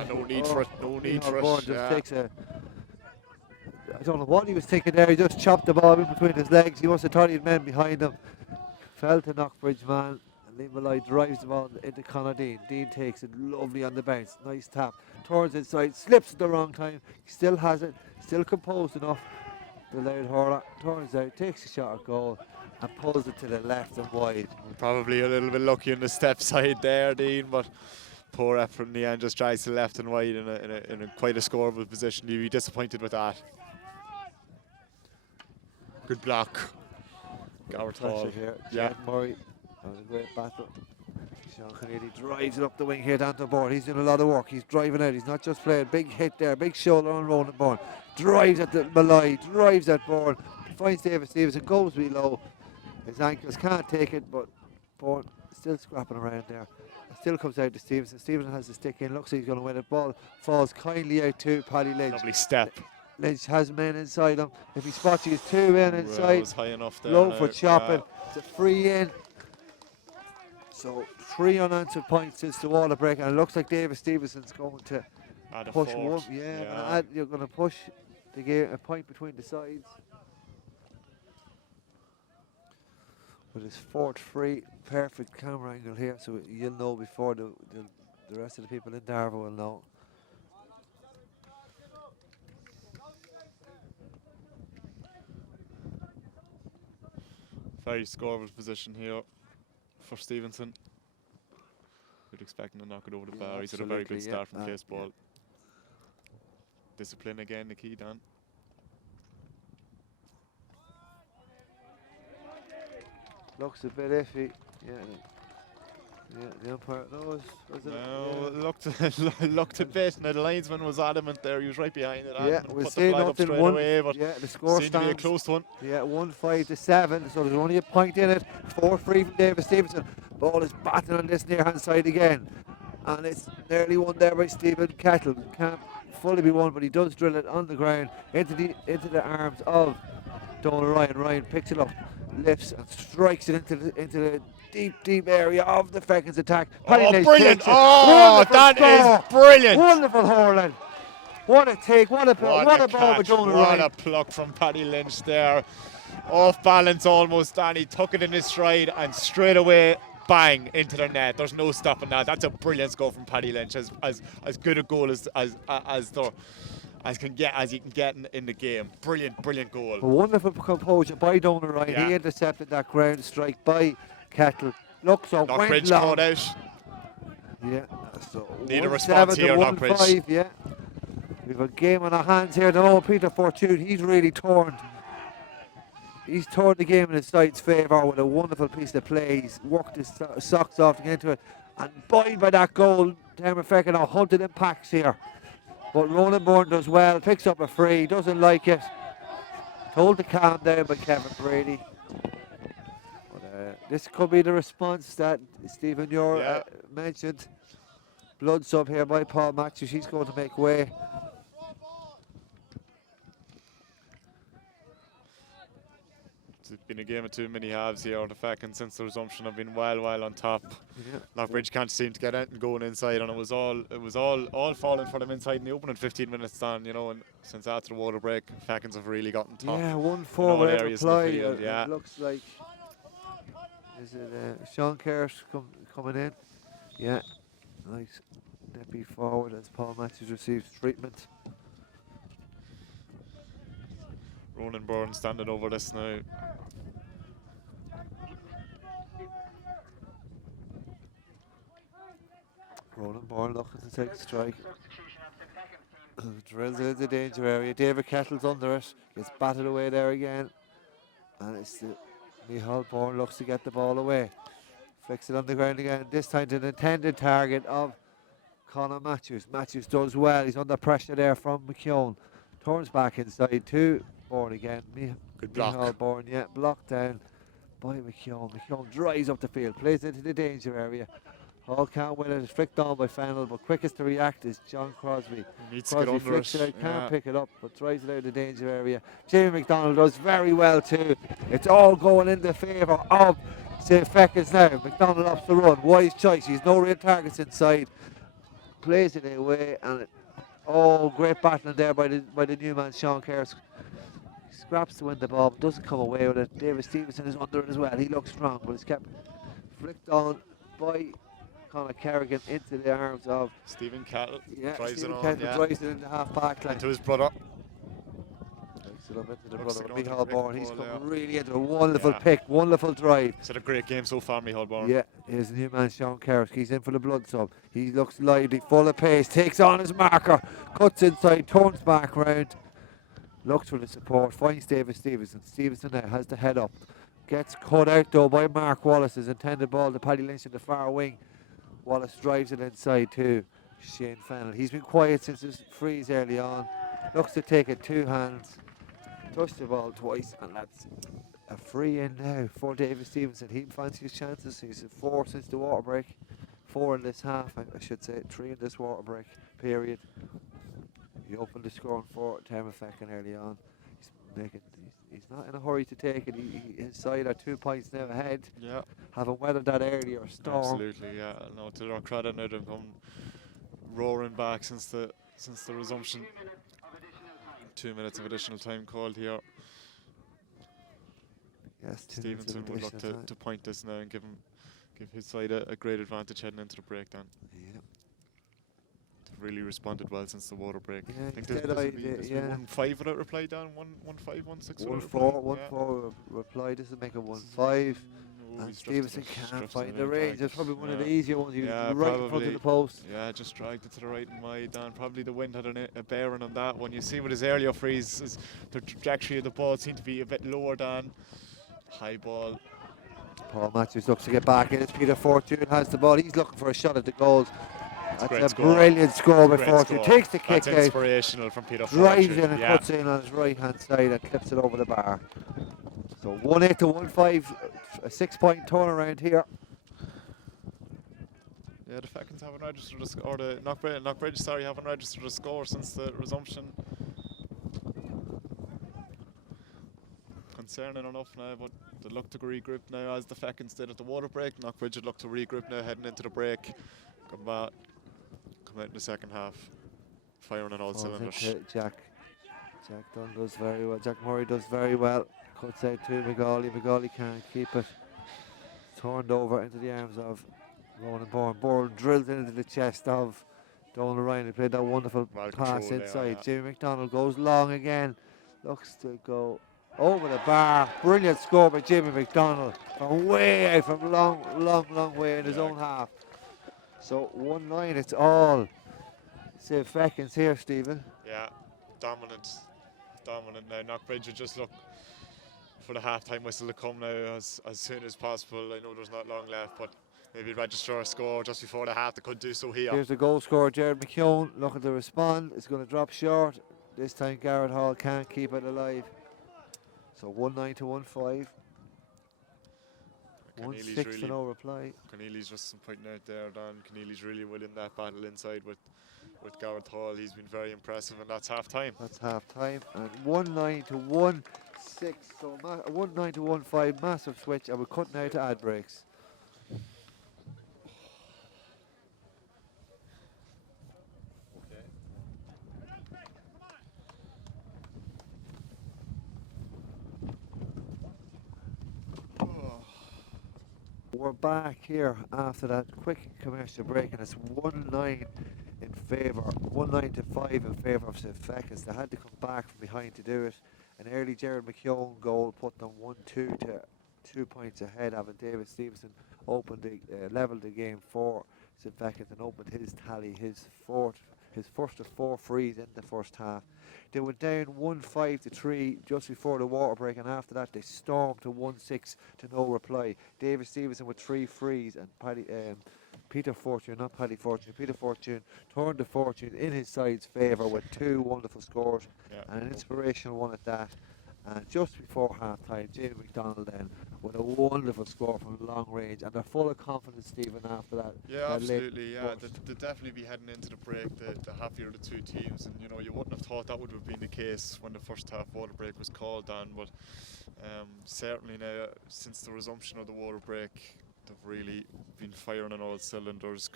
No need for it. No need for it. Just takes a. I don't know what he was thinking there. He just chopped the ball in between his legs. He must have thought he had men behind him. Fell to Knockbridge man. And Liam Malloy drives the ball into Conor Dean. Dean takes it lovely on the bounce. Nice tap. Turns inside, slips at the wrong time. He still has it, still composed enough. The Louth hurler turns out, takes a shot at goal and pulls it to the left and wide. Probably a little bit lucky on the step side there, Dean, but poor effort in the end, just drives to the left and wide in a quite a scoreable position. You'd be disappointed with that. Good block. Gower tall. Here. Yeah. Jed Murray. That was a great battle. Sean Kennedy drives it up the wing here down to the board. He's doing a lot of work. He's driving out. He's not just playing. Big hit there. Big shoulder on Ronan Bourne. Drives at the Malloy. Drives at Bourne. Finds David Stevenson. Goes below. His ankles can't take it, but Bourne still scrapping around there. Still comes out to Stevenson. Stevenson has the stick in. Looks like he's going to win it. Ball falls kindly out to Paddy Lynch. Lovely step. Lynch has men inside him. If he spots you, 2 men inside. Well, was high enough there. Low now. for chopping. It's a free in. So 3 unanswered points since the water break, and it looks like David Stevenson's going to Add a push fourth. one. Yeah, you're going to push the game a point between the sides. With his 4th free, perfect camera angle here, so you'll know before the rest of the people in Darver will know. Very scoreable position here for Stevenson. We'd expect him to knock it over the bar. He's had a very good start from case ball. Discipline again, the key, Dan. Looks a bit iffy. Yeah, the umpire knows. No, it looked a bit, and the linesman was adamant there. He was right behind it. Yeah, and we'll put see the flag up nothing. straight away, but The score seemed to be a stands. close one. Yeah, 1-5 to 7. So there's only a point in it. 4 free from David Stevenson. Ball is batting on this near hand side again, and it's nearly won there by Stephen Kettle. Can't fully be won, but he does drill it on the ground into the arms of Donald Ryan. Ryan picks it up, lifts and strikes it into the deep area of the Fechins attack. Oh, Lynch brilliant! takes it. Oh, Wonderful that score. is brilliant! Wonderful hurling. What a take! What a ball with catch, Donald what Ryan. a pluck from Paddy Lynch there. Off balance almost, and he took it in his stride and straight away, bang, into the net. There's no stopping that. That's a brilliant score from Paddy Lynch. As good a goal as you can get in the game. Brilliant goal. A wonderful composure by Donald Ryan. Yeah. He intercepted that ground strike by Kettle. Looks up, went Knockbridge long. caught out. Yeah, so Need a 1-7 response to here, 1-5, Knockbridge. yeah. We've a game on our hands here. No, Peter Fortune, he's really torn. He's torn the game in his side's favour with a wonderful piece of play. He's worked his socks off to get into it. And buoyed by that goal, St.Fechins are hunted in packs here. But Ronan Bourne does well, picks up a free, doesn't like it. Told to calm down by Kevin Brady. But, this could be the response that Stephen Yore mentioned. Blood sub here by Paul Matthews. He's going to make way. It's been a game of too many halves here. The Fechins since the resumption have been well on top. Yeah. Knockbridge can't seem to get anything going inside, and it was all falling for them inside in the opening 15 minutes, Dan. You know, and since after the water break, Fechins have really gotten top. Yeah, 1-4 all with areas in the reply. field, yeah. It looks like, is it Sean Kerr coming in? Yeah, nice nippy forward as Paul Matthews receives treatment. Ronan Bourne standing over this now. Ronan Bourne looking to take a strike. Drills it into the danger area. David Kettle's under it. Gets batted away there again. And it's the Michal Bourne looks to get the ball away. Flicks it on the ground again. This time to the intended target of Conor Matthews. Matthews does well. He's under pressure there from McKeown. Turns back inside to Bourne again. Good block. Michal Bourne, yeah, blocked down by McKeown. McKeown drives up the field, plays into the danger area. Hall can't win it. It's flicked on by Fennell, but quickest to react is John Crosby. Needs to get Crosby under flicks it. it out, can't Yeah. pick it up, but tries it out of the danger area. Jamie McDonald does very well too. It's all going in the favour of St.Fechins now. McDonald ups the run. Wise choice. He's no real targets inside. Plays it away, and great battling there by the new man Sean Kerr. scraps to win the ball, but doesn't come away with it. David Stevenson is under it as well. He looks strong, but it's kept flicked on by Conor Kerrigan into the arms of Stephen Cattle drives Stephen it on, Kettle drives it into half back line. into his brother. Takes it up into the Looks brother, to go Micheál into Bourne. the He's ball, come yeah. really into a wonderful Yeah. pick, wonderful drive. He's had a great game so far, Micheál Bourne. Yeah, here's the new man, Sean Kerrick. He's in for the blood sub. He looks lively, full of pace, takes on his marker, cuts inside, turns back round, looks for the support, finds David Stevenson. Stevenson now has the head up. Gets cut out though by Mark Wallace's intended ball to Paddy Lynch in the far wing. Wallace drives it inside to Shane Fennell. He's been quiet since his freeze early on. Looks to take it two hands. Touched the ball twice, and that's a free in now for David Stevenson. He fancies his chances. He's at 4 since the water break. 4 in this half, I should say. 3 in this water break period. He opened the scoring for St.Fechins early on. He's not in a hurry to take it. His side are 2 points now ahead. Yeah. Having weathered that earlier storm. Absolutely, yeah. No, to their credit, now they've come roaring back since the resumption. 2 minutes of additional time called here. Yes, 2 minutes of Stevenson would look additional time. to point this now and give his side a great advantage heading into the breakdown. Yeah. They've really responded well since the water break. Yeah, I think instead there's yeah. 1-5 without reply down, 1-5, 1-6 without 1-4, reply. 1-4 reply. This will make it 1-5. No, And he's drifted Stevenson it, can't drifted find it the in range. back. It's probably one of the Yeah. easier ones. Yeah, Right in front of probably. the post. Yeah, just dragged it to the right and wide, and probably the wind had a bearing on that one. You see with his earlier freeze, the trajectory of the ball seemed to be a bit lower than high ball. Paul Matthews looks to get back in. It's Peter Fortune has the ball. He's looking for a shot at the goals. Great That's a score. brilliant score by Great Fortune. score. Takes the kick That's out, inspirational from Peter drives Fortune. in and Yeah. cuts in on his right hand side and clips it over the bar. So 1-8 to 1-5, a 6-point turnaround here. Yeah, the Fechins haven't registered or the Knockbridge, sorry, haven't registered a score since the resumption. Concerning enough now, but they look to regroup now as the Fechins did at the water break. Knockbridge would look to regroup now heading into the break. Come out in the second half, firing on all cylinders. Jack Dunn does very well. Jack Murray does very well. Cuts out to Macaulay. Macaulay can't keep it. Turned over into the arms of Ronan Bourne. Bourne drilled into the chest of Donald Ryan. He played that wonderful Well pass controlled inside. there, yeah. Jimmy McDonald goes long again. Looks to go over the bar. Brilliant score by Jimmy McDonald from way out, from long way in his own half. So 1-9, it's all St.Fechins here, Stephen. Yeah, dominant now. Knockbridge would just look for the half-time whistle to come now as soon as possible. I know there's not long left, but maybe register a score just before the half. They could do so here. Here's the goal scorer, Jared McKeown, looking to respond. It's going to drop short. This time Garrett Hall can't keep it alive. So 1-9 to 1-5. Keneally's 1-6 really- to no reply. Keneally's just pointing out there, Dan. Keneally's really winning that battle inside with Gareth Hall. He's been very impressive, and that's half time. That's half time. And 1-9 to 1-6. So 1-9 to 1-5. Massive switch. And we're cutting out to ad breaks. We're back here after that quick commercial break, and it's 1-9 in favour, 1-9 to 5 in favour of St.Fechins. They had to come back from behind to do it. An early Jared McKeown goal put them 1-2 to 2 points ahead, having David Stevenson levelled the game for St.Fechins and opened his tally, his first of 4 frees in the first half. They went down 1-5 to 3 just before the water break, and after that they stormed to 1-6 to no reply. David Stevenson with 3 frees, and Peter Fortune turned the fortune in his side's favour with 2 wonderful scores, and an inspirational one at that. And just before half time, Jamie McDonald then with a wonderful score from long range, and they're full of confidence, Stephen, after that. Yeah, that late absolutely. Yeah, they'd definitely be heading into the break, the happier of the two teams, and you know you wouldn't have thought that would have been the case when the first half water break was called on, but certainly now since the resumption of the water break, they've really been firing on all cylinders.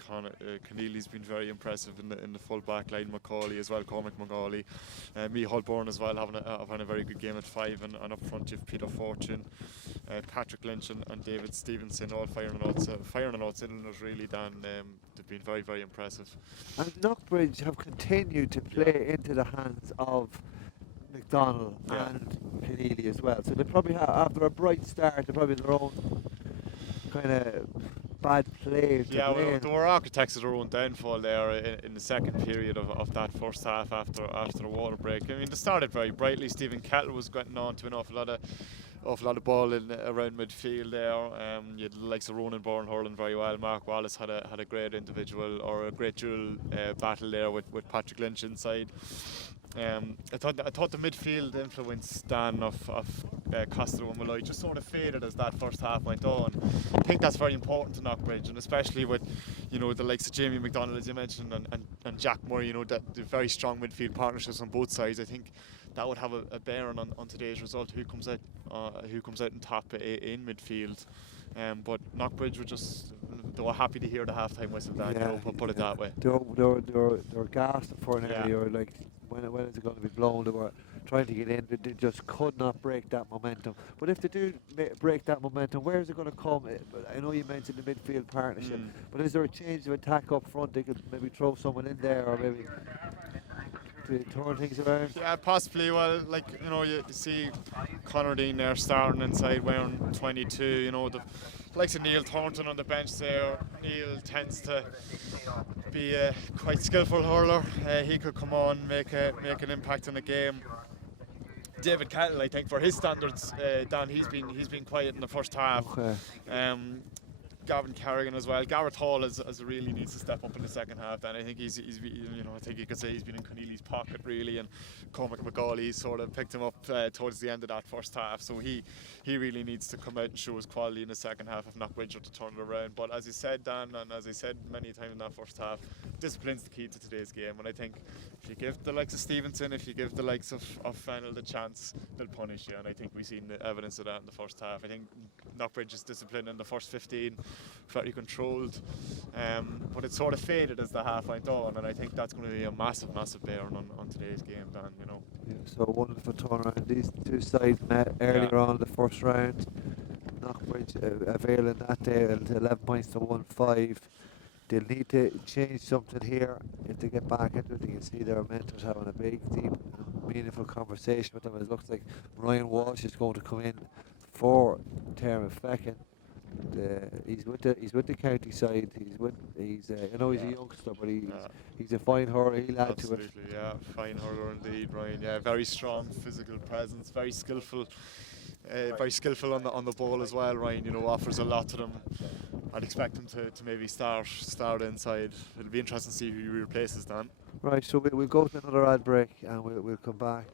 Keneally's been very impressive in the full back line. Macaulay as well, Cormac Macaulay. Micheál Byrne as well having a very good game at 5, and up front you've Peter Fortune, Patrick Lynch and David Stevenson all firing on all cylinders really, Dan. They've been very, very impressive. And Knockbridge have continued to play into the hands of McDonald and Keneally as well. So they probably have, after a bright start, they probably their own kind of bad play. Well, they were architects of their own downfall there in the second period of that first half after the water break. I mean, they started very brightly. Stephen Kettle was getting on to an awful lot of ball around midfield there. You had the likes of Ronan Byrne hurling very well. Mark Wallace had a great individual or a great dual battle there with Patrick Lynch inside. I thought the midfield influence, Dan, of Costello and Malloy just sort of faded as that first half went on. I think that's very important to Knockbridge, and especially with the likes of Jamie McDonald, as you mentioned, and Jack Murray, the very strong midfield partnerships on both sides. I think that would have a bearing on today's result, who comes out on top in midfield. But Knockbridge they were happy to hear the half-time whistle, Dan, put it that way. They were gassed for an area, or like, when is it going to be blown? They were trying to get in, they just could not break that momentum. But if they do break that momentum, where is it going to come? I know you mentioned the midfield partnership, but is there a change of attack up front? They could maybe throw someone in there, or maybe to turn things around? Yeah, possibly. Well, you see Conor Dean there starting inside wearing 22. The likes of Neil Thornton on the bench there. Neil tends to be a quite skillful hurler. He could come on, make an impact in the game. David Kettle, I think, for his standards, Dan, he's been quiet in the first half. Okay. Gavin Carrigan as well. Gareth Hall as really needs to step up in the second half. Then I think he's I think you could say he's been in Keneally's pocket really, and Cormac Macaulay sort of picked him up towards the end of that first half. So he really needs to come out and show his quality in the second half if Knockbridge are to turn it around. But as you said, Dan, and as I said many times in that first half, discipline's the key to today's game. And I think if you give the likes of Stevenson, if you give the likes of Fennell the chance, they'll punish you. And I think we've seen the evidence of that in the first half. I think Knockbridge's discipline in the first 15, very controlled, but it sort of faded as the half went on, and I think that's going to be a massive bearing on today's game, Dan. Yeah, so wonderful turnaround. These two sides met earlier on in the first round. Knockbridge availing that day at 11 points to 1-5. They'll need to change something here if they get back into it. You can see their mentors having a big, deep, meaningful conversation with them. It looks like Ryan Walsh is going to come in for St.Fechins. He's with the county side. He's a youngster, but he's a fine hurler. He'll add to it. Absolutely, yeah, fine hurler indeed, Ryan. Yeah, very strong physical presence, very skillful on the ball as well. Ryan, offers a lot to them. I'd expect him to maybe start inside. It'll be interesting to see who he replaces, Dan. Right, so we'll go to another ad break and we'll come back.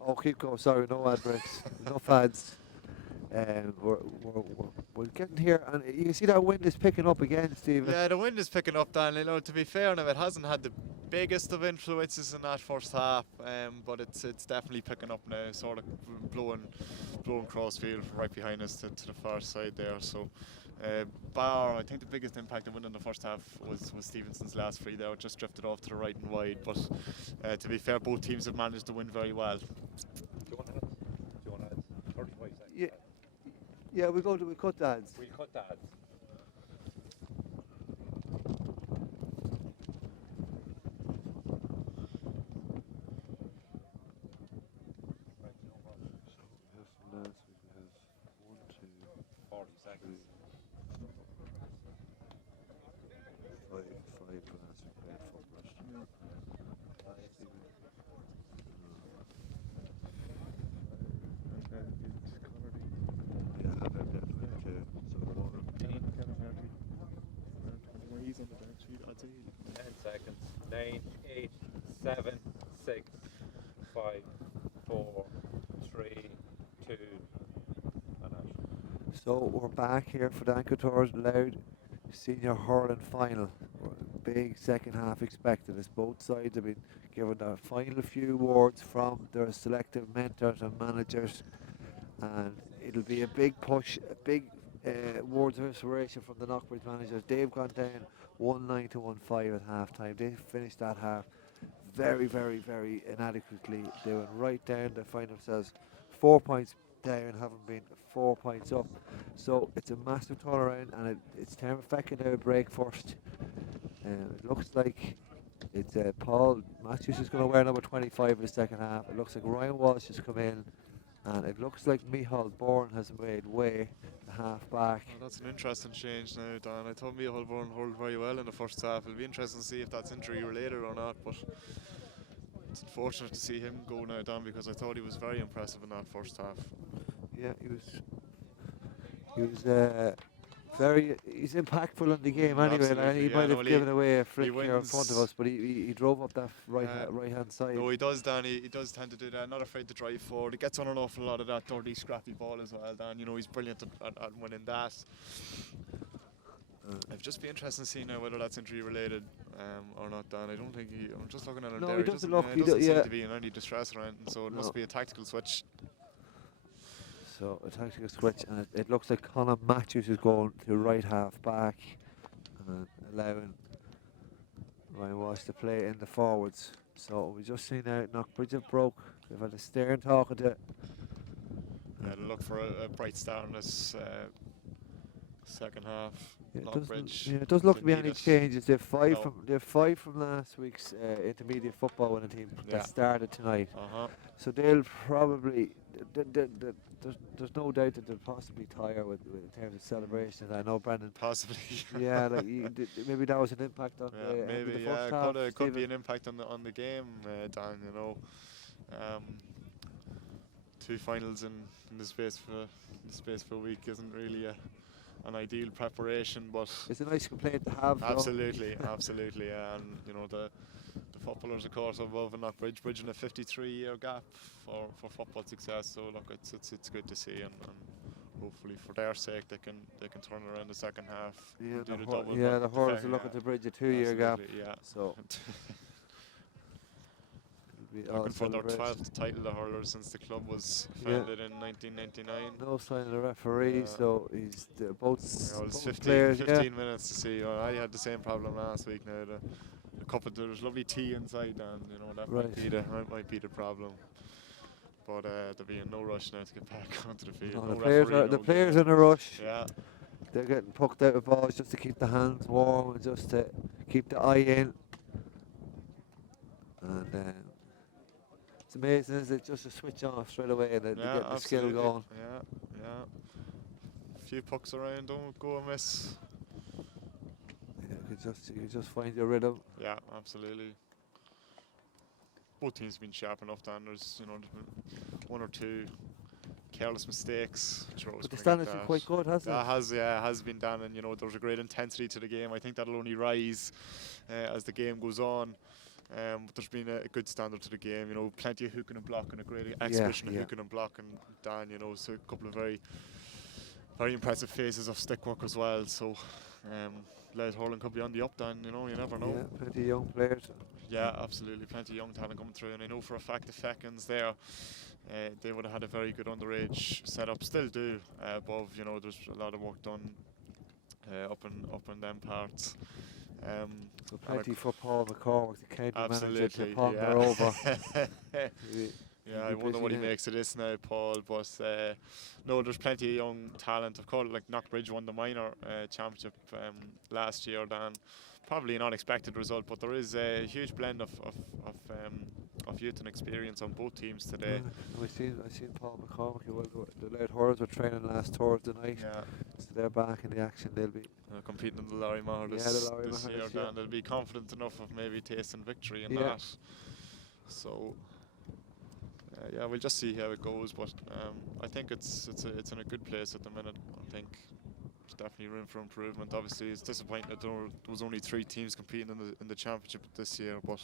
Oh, keep going. Sorry, no ad breaks. Enough ads. We're getting here, and you can see that wind is picking up again, Stephen. Yeah, the wind is picking up, Dan. To be fair, now it hasn't had the biggest of influences in that first half, but it's definitely picking up now, sort of blowing crossfield right behind us to the far side there. So, I think the biggest impact of wind in the first half was Stevenson's last free there. It just drifted off to the right and wide, but to be fair, both teams have managed to win very well. Do you want to 35 seconds? Yeah, we cut the ads. We'll cut the ads. He's on the bench. I'd say 10 seconds. 9, 8, 7, 6, 5, 4, 3, 2, and out. So we're back here for the Anchor Loud Senior Hurling Final. Big second half expected as both sides have been given their final few words from their selective mentors and managers, and it'll be a big push, a big words of inspiration from the Knockbridge managers. They've gone down 1-9 to 1-5 at half time. They finished that half very, very, very inadequately. They went right down. They find themselves 4 points down, having been 4 points up. So it's a massive turnaround, and it's St.Fechins now break first. It looks like it's Paul Matthews is going to wear number 25 in the second half. It looks like Ryan Walsh has come in, and it looks like Michal Bourne has made way, the half back. Oh, that's an interesting change now, Dan. I thought Michal Bourne hurled very well in the first half. It'll be interesting to see if that's injury related or not, but it's unfortunate to see him go now, Dan, because I thought he was very impressive in that first half. Yeah, he's impactful in the game anyway. Like, he Absolutely, might yeah, have given away a flick here in wins. front of us, but he drove up that right hand side. No, he does, Dan. He does tend to do that. Not afraid to drive forward. He gets on an awful lot of that dirty, scrappy ball as well, Dan. You know, he's brilliant at winning that. I'd just be interested in seeing now whether that's injury related or not, Dan. I don't think I'm just looking at him No, there. he doesn't look. He doesn't seem yeah. to be in any distress or anything, so it must be a tactical switch. So a tactical switch, and it looks like Conor Matthews is going to right half back and allowing Ryan Walsh to play in the forwards. So we just seen now Knockbridge have broke. They've had a stern talking to. Yeah, to look for a bright start in this second half. It doesn't look to be any changes. They've five from last week's intermediate football winning team that started tonight. So they'll probably. There's no doubt that they'll possibly tire with in terms of celebrations. I know Brandon. Possibly. Yeah, like maybe that was an impact on the first half. Could be an impact on the game, Dan. You know, 2 finals in the space for a week isn't really an ideal preparation, but it's a nice complaint to have. Absolutely, absolutely, and you know the footballers, of course, above and Knockbridge bridging a 53-year gap for football success. So look, it's good to see, and hopefully for their sake they can turn around the second half. Yeah, the Hurlers are looking to bridge a 2-year gap. Yeah. So. Looking for their 12th title, the Hurlers, since the club was founded in 1999. No sign of the referee, so he's both. It was 15 players, minutes to see. I had the same problem last week. Now the couple, there's lovely tea inside, and you know that might be the problem. But there'll be no rush now to get back onto the field. No, the players are in a rush. Yeah. They're getting poked out of balls just to keep the hands warm and just to keep the eye in. And it's amazing, isn't it? Just to switch off straight away and they get the skill going. Yeah. A few pucks around, don't go amiss. Yeah, you just find your rhythm. Yeah, absolutely. Both teams have been sharp enough, Dan. There's been 1 or 2 careless mistakes. But the standards are quite good, hasn't it? Has been done, and there's a great intensity to the game. I think that'll only rise as the game goes on. But there's been a good standard to the game, plenty of hooking and blocking, a great exhibition of hooking and blocking, Dan, so a couple of very, very impressive phases of stick work as well. So Louth Hurling could be on the up, Dan, you never know. Yeah, plenty of young players. Yeah, absolutely, plenty of young talent coming through, and I know for a fact the Fechins there, they would have had a very good underage setup, still do, above, there's a lot of work done up in them parts. So plenty for Paul McCormick, the county manager, to ponder yeah. over. Yeah, I wonder what he makes of this now, Paul. But no, there's plenty of young talent. Of course, like Knockbridge won the minor championship last year, Dan. Probably an unexpected result, but there is a huge blend of youth and experience on both teams today. I've seen Paul McCormick. The Louth Hurlers were training last Thursday night, so they're back in the action. They'll be competing in the Larry Maher this year, Dan. They'll be confident enough of maybe tasting victory in that. So we'll just see how it goes. But I think it's in a good place at the minute. I think there's definitely room for improvement. Obviously, it's disappointing that there was only 3 teams competing in the championship this year, but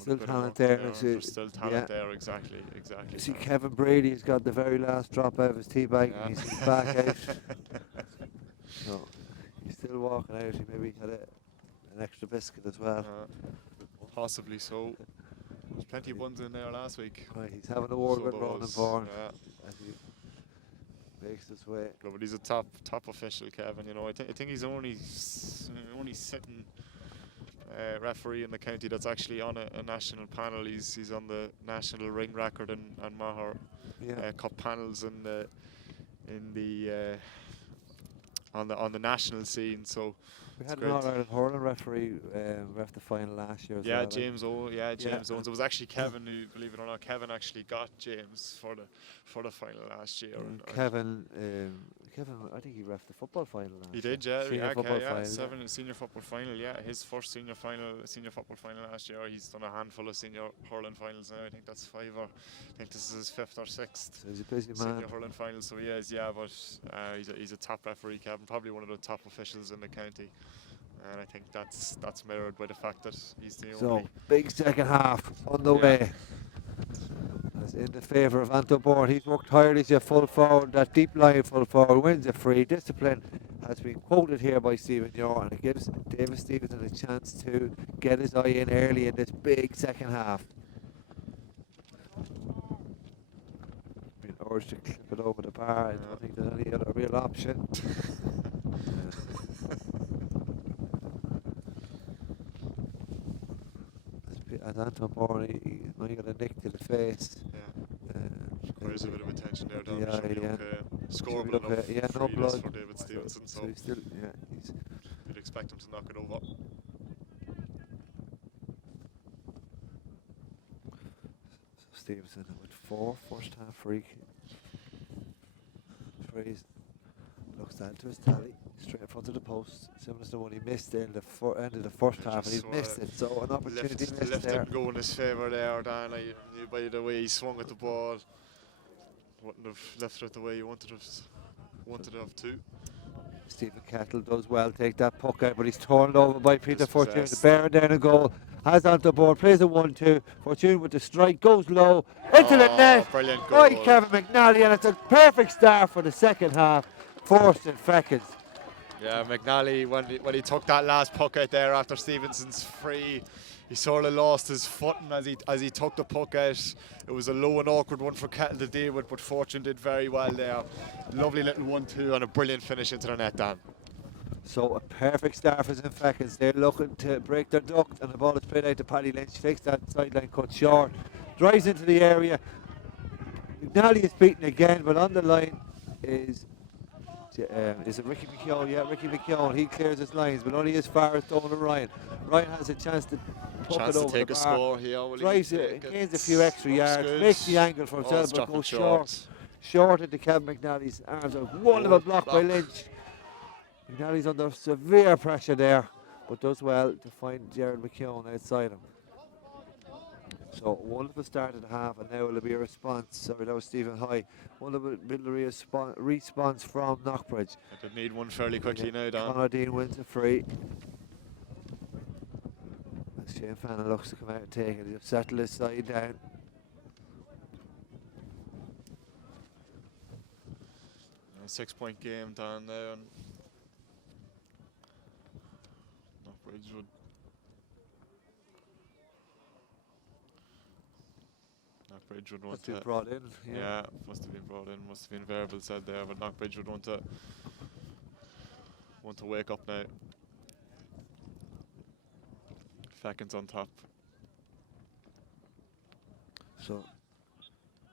still talent there. There's still talent there, exactly. You see, Kevin Brady has got the very last drop out of his tea bag. He's back out. So he's still walking out. He maybe had an extra biscuit as well. Possibly so. There's plenty of buns in there last week. Right, he's having a word with Ronan Bourne. makes his way. No, but he's a top official, Kevin. You know, I think he's only sitting referee in the county that's actually on a national panel. He's on the national ring record and Maher Cup panels on the national scene. So We had an All-Ireland hurling referee ref the final last year as well. James Owens. It was actually Kevin who, believe it or not, Kevin actually got James for the final last year. And Kevin, I think he ref the football final last he year. did, yeah. Senior football final, Senior football final, yeah. His first senior football final last year. He's done a handful of senior hurling finals now. I think that's 5 or I think this is his 5th or 6th. So he's a busy man. Senior hurling finals, so he is, yeah. But he's a top referee, Kevin. Probably one of the top officials in the county. And I think that's mirrored by the fact that he's the only. So big second half on the way. That's in the favour of Anto Bourne. He's worked hard as a full forward, that deep line full forward, wins a free. Discipline has been quoted here by Stephen Yore, and it gives David Stevenson a chance to get his eye in early in this big second half. Been urged to clip it over the bar. I don't think there's any other real option. As Anton Bourne, he might get a nick to the face. Requires a bit of attention there, Darver. Scoreable enough. No blood for David Stevenson, so he's still, you'd expect him to knock it over. So Stevenson with 4 first half free. Freeze looks down to his tally, straight in front of the post. Similar to the one he missed there in the end of the first half, and he's missed it. So an opportunity missed left there. him go in his favour there, Dan. I knew by the way he swung at the ball, wouldn't have left it the way you wanted to have too. Stephen Kettle does well, take that puck out, but he's torn over by Peter Fortune. The bearing down a goal, has on the board, plays a 1-2. Fortune with the strike, goes low, into the net. Brilliant goal. By Kevin McNally, and it's a perfect start for the second half for St.Fechins. Yeah, McNally, when he took that last puck out there after Stevenson's free, he sort of lost his footing as he took the puck out. It was a low and awkward one for Kettle to deal with, but Fortune did very well there. Lovely little 1-2 and a brilliant finish into the net, Dan. So a perfect start for St.Fechins. They're looking to break their duct, and the ball is played out to Paddy Lynch. Takes that sideline cut short, drives into the area. McNally is beaten again, but on the line is it Ricky McKeown? Yeah, Ricky McKeown. He clears his lines, but only as far as Donald Ryan. Ryan has a chance to puck it over take the a bar. score here. Drives it, gains a few extra yards, makes the angle for himself, but goes short into Kevin McNally's arms. A wonderful block by Lynch. McNally's under severe pressure there, but does well to find Jared McKeown outside him. So wonderful start of the half, and now will be a response. Sorry, that was Stephen High. Wonderful response from Knockbridge. I could need one fairly quickly now, Dan. Conor Dean wins a free. Shane Fannin looks to come out and take it. He'll settle his side down. A 6-point game down there, and Knockbridge would want to be brought in. Yeah, must have been brought in. Must have been variable said there, but Knockbridge would want to wake up now. Fechins on top. So,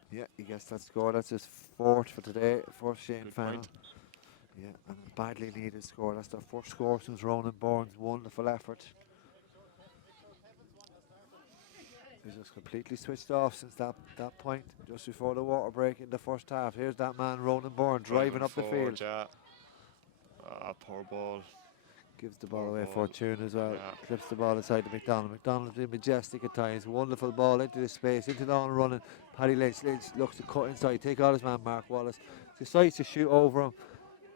yeah, he gets that score. That's his 4th for today for Shane Fannin. Yeah, and a badly needed score. That's their first score since Ronan Bourne's wonderful effort. He's just completely switched off since that point, just before the water break in the first half. Here's that man, Ronan Bourne, driving up the field. Yeah. Poor ball. Gives the ball away. Fortune as well. Yeah. Clips the ball inside to McDonald. McDonald's been majestic at times. Wonderful ball into the space, into the on running. Paddy Lynch. Lynch looks to cut inside, take out his man Mark Wallace. Decides to shoot over him.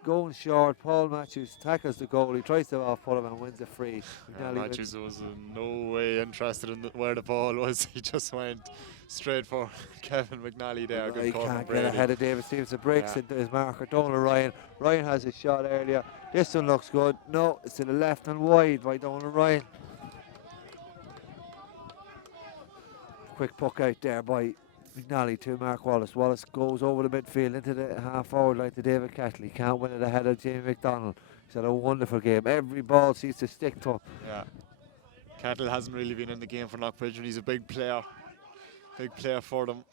Going short, Paul Matthews tackles the goal. He tries to off-pull him and wins a free. Matthews was in no way interested in where the ball was. He just went straight for Kevin McNally there. He can't get ahead of David Stevenson. Breaks into his marker. Donald Ryan. Ryan has his shot earlier. This one looks good. No, it's to the left and wide by Donald Ryan. Quick puck out there by McNally to Mark Wallace. Wallace goes over the midfield into the half forward line to David Kettle. He can't win it ahead of Jamie McDonald. He's had a wonderful game. Every ball seems to stick to him. Yeah. Kettle hasn't really been in the game for Knockbridge, and he's a big player for them.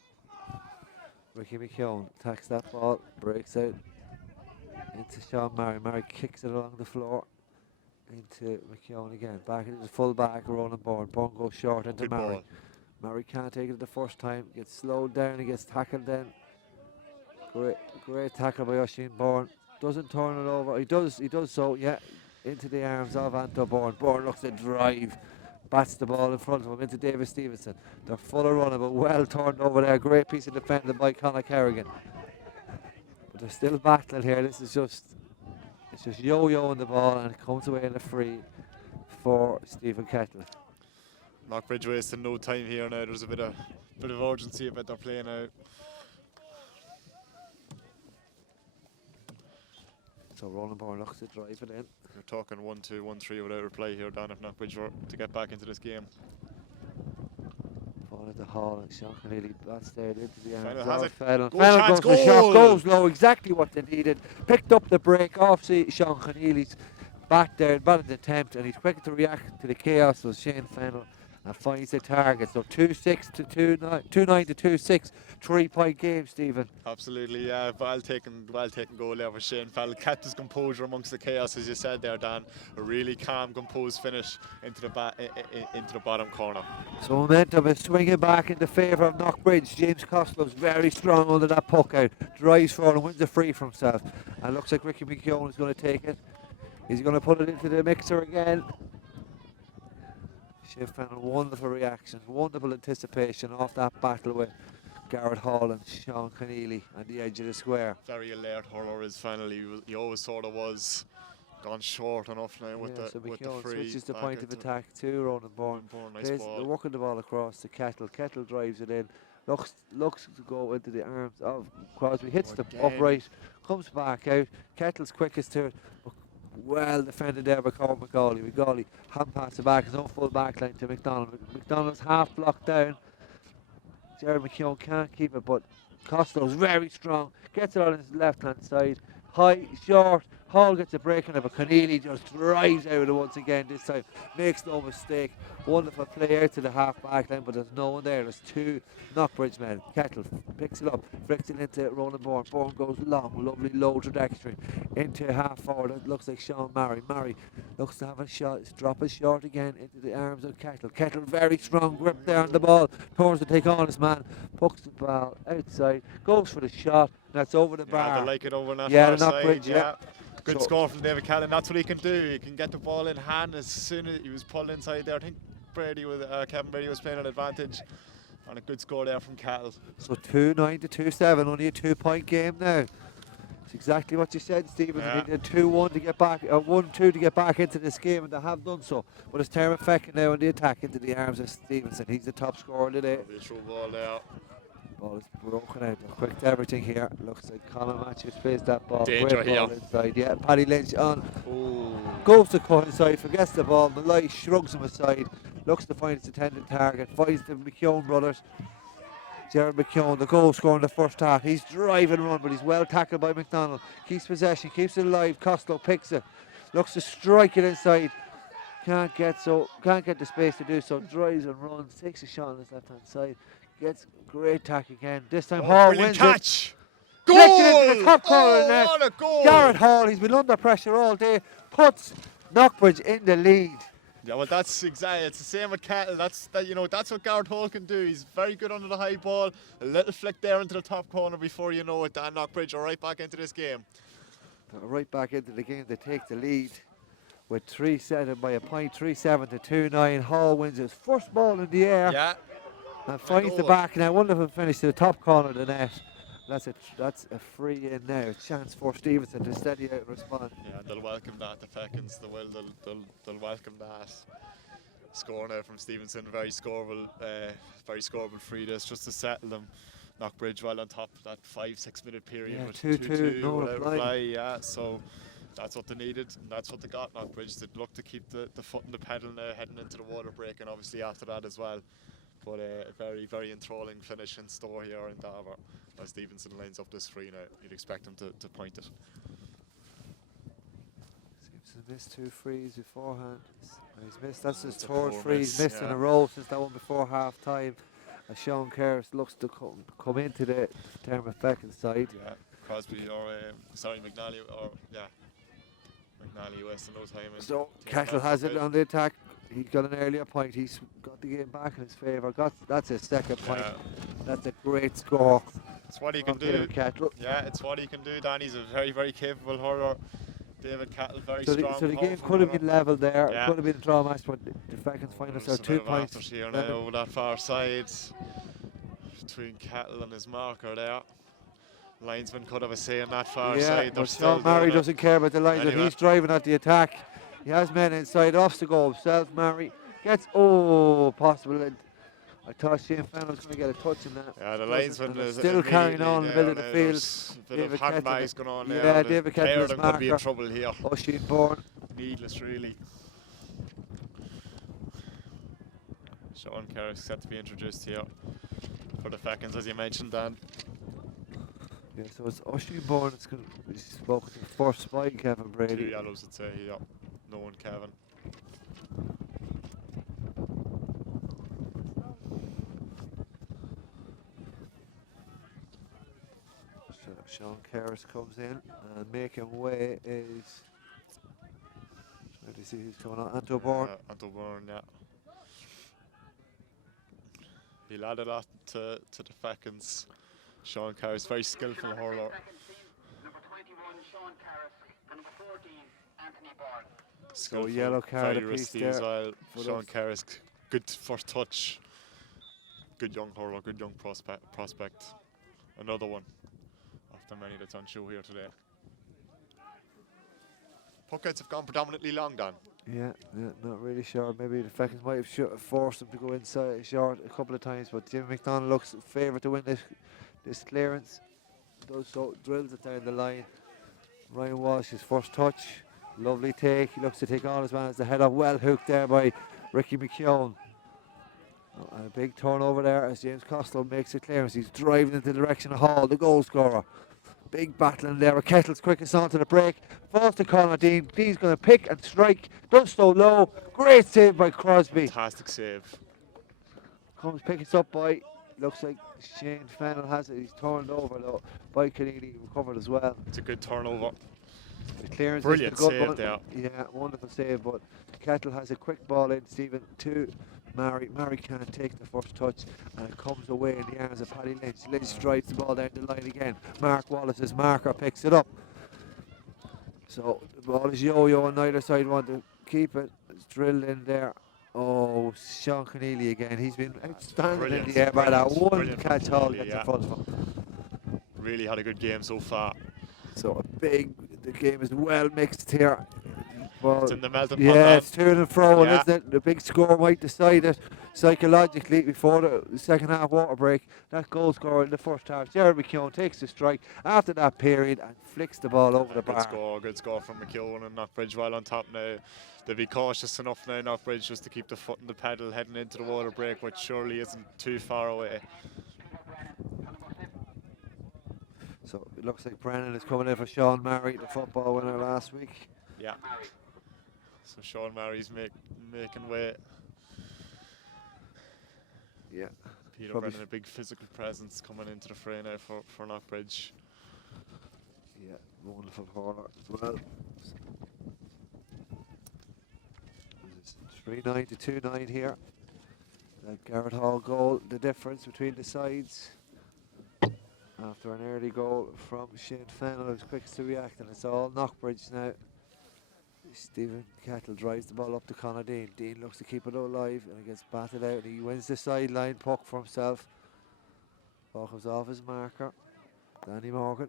Ricky McKeown attacks that ball, breaks out into Sean Murray. Murray kicks it along the floor into McKeown again. Back into the full back, Ronan Bourne. Bourne goes short into Good Murray. ball. Murray can't take it the first time, gets slowed down, he gets tackled then. Great tackle by Oisin Bourne. Doesn't turn it over. He does so, yeah, into the arms of Anto Bourne. Bourne looks to drive, bats the ball in front of him into David Stevenson. They're full of running, but well turned over there. Great piece of defending by Conor Kerrigan. But they're still battling here. This is just, it's just yo-yoing the ball, and it comes away in a free for Stephen Kettle. Knockbridge wasting no time here now. There's a bit of urgency about their play now. So Ronan Bourne looks to drive it in. We're talking 1-2, 1-3 without reply here down if Knockbridge were to get back into this game. Ball at the hall, and Sean Keneally bats there into the arms. Fennell has it. Fennell Goal goes chance, for the shot, goal! goes low, exactly what they needed. Picked up the break off Sean Keneally's bat there, batted the attempt, and he's quick to react to the chaos of Shane Fennell and finds the target. So 2-6 to 2-9 to 2-6, 3-point game, Stephen. Absolutely, yeah. Well taken goal there for Shane Fennell. Kept his composure amongst the chaos, as you said there, Dan. A really calm, composed finish into the bottom corner. So momentum is swinging back in the favour of Knockbridge. James Costello's very strong under that puck out. Drives forward and wins the free for himself. And looks like Ricky McKeown is going to take it. He's going to put it into the mixer again. Shane Fennell, wonderful reactions, wonderful anticipation off that battle with Garrett Hall and Sean Keneally on the edge of the square. Very alert hurler is Fennell. He always sort of was gone short enough now with So the McKeown free. switches the back point of into attack to Ronan Bourne. Nice ball. They're working the ball across to Kettle. Kettle drives it in. Looks to go into the arms of Crosby. Hits the Again. upright. Comes back out. Kettle's quickest to it. Well defended there by Colin McGauley. McGauley hand pass it back. His own full back line to McDonald. McDonald's half blocked down. Jared McKeown can't keep it, but Costello's very strong. Gets it on his left hand side. High, short. Hall gets a break on it, but Keneally just drives out of it once again this time. Makes no mistake. Wonderful play out to the half back line, but there's no one there. There's two Knockbridge men. Kettle picks it up, flicks it into Ronan Bourne. Bourne goes long, lovely low trajectory into half forward. It looks like Sean Murray. Murray looks to have a shot. Drop it short again into the arms of Kettle. Kettle very strong grip there on the ball. Turns to take on his man. Pucks the ball outside. Goes for the shot. That's over the bar. Yeah, they like it over that Yeah, far the Knockbridge, side. yeah. Good So- score from David Callan. That's what he can do. He can get the ball in hand as soon as he was pulled inside there. I think Kevin Brady was playing an advantage, and a good score there from Cal. So 2-9 to 2-7, only a 2-point game now. It's exactly what you said, Stephen. Yeah. They needed 2-1 to get back, 1-2 to get back into this game, and they have done so. But it's St.Fechins now in the attack into the arms of Stevenson. He's the top scorer today. Lovely through ball there. Ball is broken out. They're quick to everything here. Looks like Colin Matthews plays that ball. Danger Great ball here. inside. Yeah, Paddy Lynch on. Ooh. Goes to cut inside, forgets the ball. Malloy shrugs him aside. Looks to find its intended target. Finds the McKeown brothers. Jared McKeown, the goal scorer in the first half. He's driving run, but he's well tackled by McDonald. Keeps possession, keeps it alive. Costello picks it. Looks to strike it inside. Can't get the space to do so. Drives and runs. Takes a shot on his left hand side. Gets great tack again. This time Hall Brilliant wins catch. it. Goal! Flicked it into the top corner of the net. What a goal! Garrett Hall, he's been under pressure all day. Puts Knockbridge in the lead. Yeah, well, that's exactly. It's the same with Kettle. That's what Garrett Hall can do. He's very good under the high ball. A little flick there into the top corner before you know it. Dan Knockbridge are right back into this game. Right back into the game. They take the lead with 3-7 by a point. 3-7 to 2-9. Hall wins his first ball in the air. Yeah. And finds the goal. back now. Wonderful finish to the top corner of the net. That's a free in now. A chance for Stevenson to steady out and respond. Yeah, they'll welcome that. The Fechins, they'll welcome that. Score now from Stevenson. Very scoreable free. This just to settle them. Knockbridge well on top of that 5-6 minute period Yeah, with 2-2, no without reply. Yeah, so that's what they needed, and that's what they got. Knockbridge. They'd look to keep the foot in the pedal now, heading into the water break, and obviously after that as well. But a very, very enthralling finish in store here in Darver. As Stevenson lines up this free now, you'd expect him to point it. Seems to missed 2 frees beforehand. He's missed, that's his It's a 3rd poor free he's miss, missed in yeah. a row since that one before half time. As Sean Kerris looks to come into the St.Fechins side. Yeah, Crosby or McNally McNally wasting no time. So Kettle has it on the attack. He's got an earlier point. He's got the game back in his favour. That's his 2nd point. That's a great score. It's what he can do. David Kettle. Yeah, it's what he can do. Danny's a very, very capable hurler. David Kettle, very strong. So the game could have been level there. Yeah. It could have been a draw match, but the Fechins find There's themselves a 2 bit of points. afters here now over that far side between Kettle and his marker there. Linesman could have a say on that far side. But Sean Murray doesn't care about the lines. Anyway. He's driving at the attack. He has men inside, off to go himself. Murray gets possible. I thought Shane Fannin was going to get a touch in that. Yeah, the linesman is still carrying on in the middle of the field. There's a bit of handbags going on there. Yeah, The David pair Kettle of is them could be in marker. trouble here. Oisin Bourne. Needless, really. Sean Kerrick set to be introduced here for the Fechins, as you mentioned, Dan. Yeah, so it's Oisin Bourne. He's spoken to first by Kevin 2 Brady. yellows, I'd say here. No one, Kevin. So Sean Kerris comes in and making way is. Where do you see who's coming on? Anto Bourne. Anto Bourne, yeah. He'll add a lot to the Fechins. Sean Kerris, very skillful hurler. Number 21, Sean Carris, and number 14, Anthony Bourne. Skillful, yellow card very apiece risky there as well. for Sean those. Kerris, good first touch. Good young hurler, good young prospect. Another one after many that's on show here today. Puckouts have gone predominantly long, Dan. Yeah, not really sure. Maybe the Fechins might have forced him to go inside short a couple of times, but Jimmy McDonald looks favoured to win this clearance. Does so, drills it down the line. Ryan Walsh, his first touch. Lovely take. He looks to take on his man as the head up. Well hooked there by Ricky McKeown. Oh, and a big turnover there as James Costello makes a clearance. He's driving into the direction of Hall, the goal scorer. Big battle in there. Kettle's quickest on to the break. Falls to Conor Dean. Dean's going to pick and strike. Done so low. Great save by Crosby. Fantastic save. Comes picking up by, looks like Shane Fennell has it. He's turned over though by Keneally, recovered as well. It's a good turnover. The clearance Brilliant is a good save one. there. Yeah, wonderful save. But Kettle has a quick ball in, Stephen, to Murray. Murray can't take the first touch, and it comes away in the arms of Paddy Lynch. Lynch drives the ball down the line again. Mark Wallace's marker picks it up. So the ball is yo-yo on either side. Want to keep it. It's drilled in there. Oh, Sean Keneally again. He's been outstanding in the air by that one brilliant from catch. Hall Keneally, gets yeah. in front of him. Really had a good game so far. So the game is well mixed here. Well, It's in the melting pot yeah, now. it's to and fro, Yeah. isn't it? The big score might decide it psychologically before the second half water break. That goal scorer in the first half, Jared McKeown takes the strike after that period and flicks the ball over the bar. Good score from McKeown and Knockbridge while on top now. They'll be cautious enough now, Knockbridge, just to keep the foot in the pedal heading into the water break, which surely isn't too far away. So it looks like Brennan is coming in for Sean Murray, the football winner last week. Yeah. So Sean Murray's making way. Yeah. Peter Probably Brennan, a big physical presence coming into the fray now for Knockbridge. Yeah, wonderful hurler as well. It's 3-9 to 2-9 here. That Garrett Hall goal, the difference between the sides. After an early goal from Shane Fennell, who's quickest to react, and it's all Knockbridge now. Stephen Kettle drives the ball up to Conor Dean. Dean looks to keep it alive and it gets batted out. He wins the sideline puck for himself. Ball comes off his marker. Danny Morgan.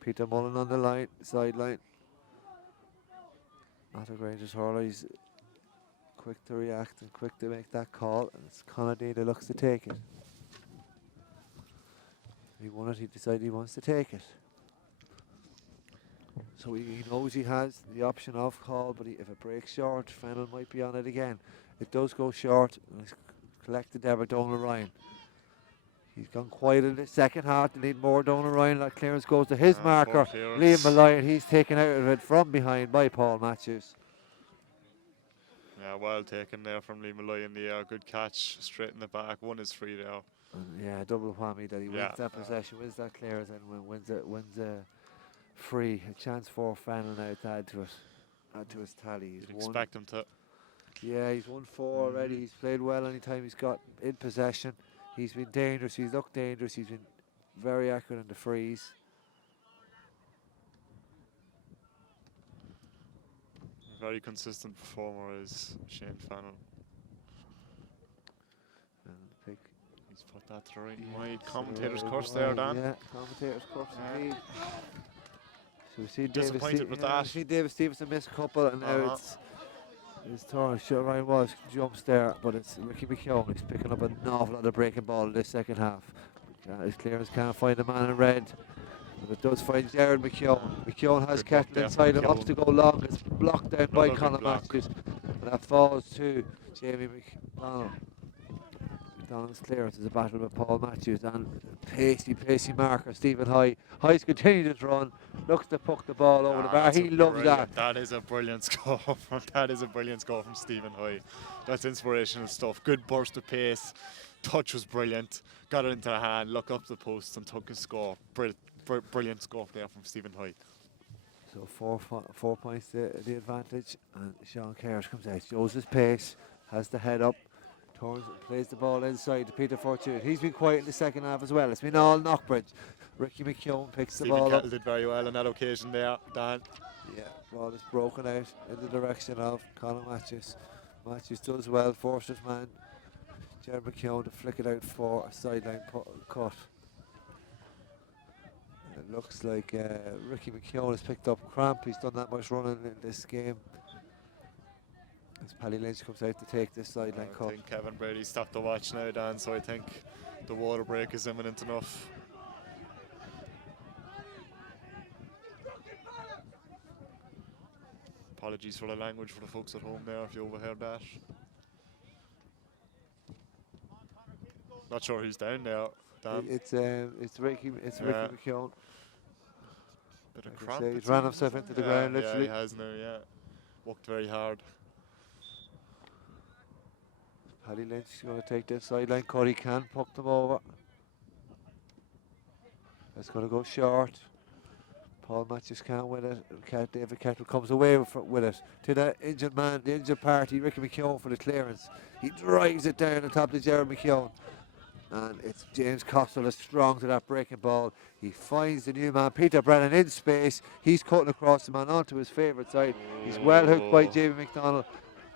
Peter Mullen on the line, sideline. Matter Granger's hurler. He's quick to react and quick to make that call. And it's Conor Dean that looks to take it. He won it, he decided he wants to take it. So he knows he has the option of call, but if it breaks short, Fennel might be on it again. It does go short, and it's collected there by Donal Ryan. He's gone quiet in the second half. They need more Donal Ryan. That clearance goes to his marker, Liam Malloy. He's taken out of it from behind by Paul Matthews. Yeah, well taken there from Liam Malloy in the air. Good catch, straight in the back. One is free there. And yeah, double whammy that he wins that possession, wins that clearance, and wins a free. A chance for Fennel now to add to his tally. You'd expect him to. Yeah, he's won 4 already. He's played well anytime he's got in possession. He's been dangerous. He's looked dangerous. He's been very accurate in the frees. Very consistent performer is Shane Fennel. And pick. He's put that to the right wide. Commentator's curse there, Dan. Yeah, commentator's curse indeed. So we see Disappointed with that. We see David Stevenson miss a couple, and now it's turn. Ryan was jumps there, but it's Ricky McKeown. He's picking up an awful lot of breaking ball in this second half. His clearance can't find the man in red. But it does find Jared McKeown. McKeown has Kettle inside him, ups to go long. It's blocked down by Conor Matthews. And that falls to Jamie McDonald. McDonald's clearance is a battle with Paul Matthews and pacey marker Stephen High. High's continued to run, looks to puck the ball over the bar. He loves that. That is a brilliant score. That is a brilliant score from Stephen High. That's inspirational stuff. Good burst of pace. Touch was brilliant. Got it into the hand, looked up the post and took his score. Brilliant score there from Stephen High. So 4 points the advantage, and Sean Kerrs comes out, shows his pace, has the head up, turns, plays the ball inside to Peter Fortune. He's been quiet in the second half as well. It's been all Knockbridge. Ricky McKeown picks the ball up. Did very well on that occasion there, Dan. Yeah, ball is broken out in the direction of Conor Matthews. Matthews does well, forces man Jared McKeown to flick it out for a sideline cut. It looks like Ricky McKeown has picked up cramp. He's done that much running in this game. As Paddy Lynch comes out to take this sideline cut. I think Kevin Brady stopped the watch now, Dan, so I think the water break is imminent enough. Apologies for the language for the folks at home there if you overheard that. Not sure who's down there, Dan. It's Ricky McKeown. Bit of Like cramp. he's ran himself into the ground literally. Yeah, he has now, yeah. Worked very hard. Paddy Lynch is going to take this sideline cut. He can puck them over. It's going to go short. Paul Matthews can't win it. David Kettle comes away with it to the injured man, the injured party, Ricky McKeown for the clearance. He drives it down on top of Jared McKeown. And it's James Costello is strong to that breaking ball. He finds the new man, Peter Brennan, in space. He's cutting across the man onto his favourite side. He's well hooked by Jamie McDonald.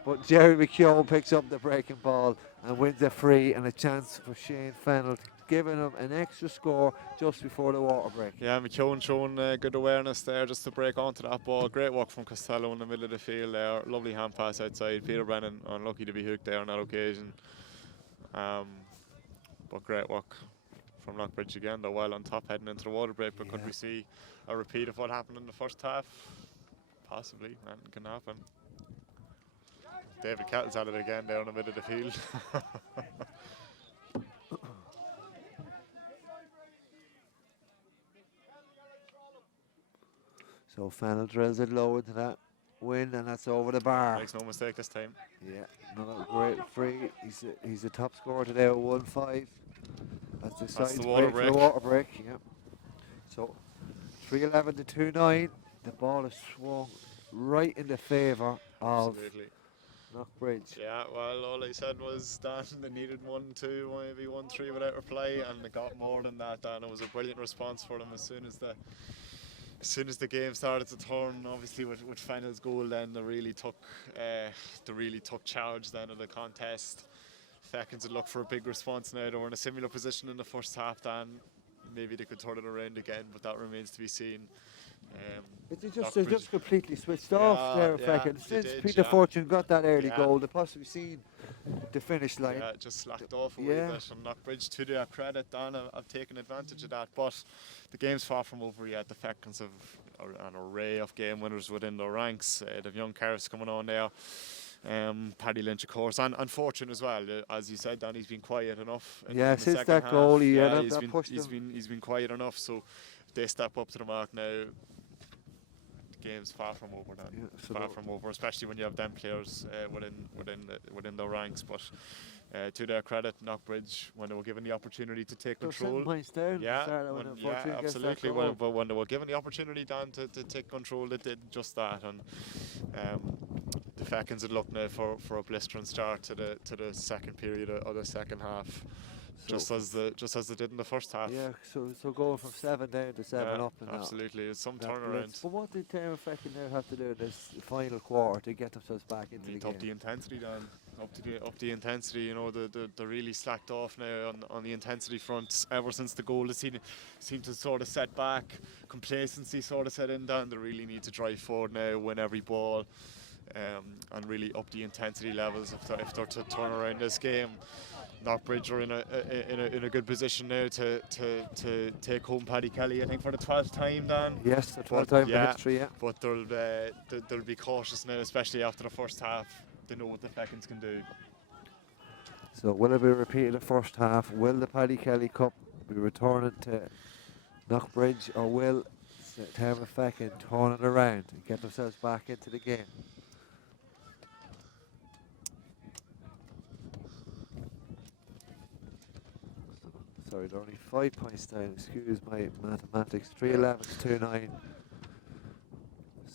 But Jerry McKeown picks up the breaking ball and wins a free and a chance for Shane Fennel, giving him an extra score just before the water break. Yeah, McKeown showing good awareness there just to break onto that ball. Great work from Costello in the middle of the field there. Lovely hand pass outside. Peter Brennan unlucky to be hooked there on that occasion. But great work from Knockbridge again. They're well on top heading into the water break. But could we see a repeat of what happened in the first half? Possibly, anything can happen. David Kettle's at it again there in the middle of the field. So Fennel drills it low into that win, and that's over the bar. Makes no mistake this time. Yeah, another great free. He's the top scorer today with 1-5. That's the sides break for the water break. Yeah. So 3:11 to 2:09. The ball is swung right in the favour of Knockbridge. Yeah, well, all I said was that they needed 1-2, maybe 1-3 without reply, and they got more than that. And it was a brilliant response for them as soon as the game started to turn. Obviously, with Fennel's goal, then they really took charge then of the contest. Fechins would look for a big response now. They were in a similar position in the first half. Then maybe they could turn it around again, but that remains to be seen. They just completely switched off there, Fechins. Since Peter Fortune got that early goal, they've possibly seen the finish line. Yeah, just slacked off a wee bit. And Knockbridge, to their credit, Dan, have taken advantage of that. But the game's far from over yet. The Fechins have an array of game winners within their ranks. They've young Carris coming on there. Paddy Lynch, of course, and Fortune as well. As you said, Dan, he's been quiet enough. Yeah, in the since second that half. goal, yeah, that pushed he's him. been quiet enough. So if they step up to the mark now, the game's far from over. Dan, far from over, especially when you have them players within their ranks. But to their credit, Knockbridge, when they were given the opportunity to take control, 7 points down. absolutely. When they were given the opportunity, Dan, to take control, they did just that. And the Fechins would look now for a blistering start to the second period or the second half, just as they did in the first half. Yeah, so going from 7 down to 7 up. And absolutely, it's some that turnaround. blitz. But what did Fechins now have to do in this final quarter to get themselves back into the game? Up the intensity, Dan. Up the intensity. You know, they're really slacked off now on the intensity front. Ever since the goal, they seem to sort of set back. Complacency sort of set in, Dan. They really need to drive forward now, win every ball, and really up the intensity levels if they're to turn around this game. Knockbridge are in a good position now to take home Paddy Kelly, I think, for the 12th time, Dan. Yes, the 12th time in history, yeah. But they'll be cautious now, especially after the first half. They know what the Fechins can do. So will it be repeated the first half? Will the Paddy Kelly Cup be returning to Knockbridge, or will St.Fechins turn it around and get themselves back into the game? Sorry, they're only 5 points down. Excuse my mathematics. 3-11 to 2-9.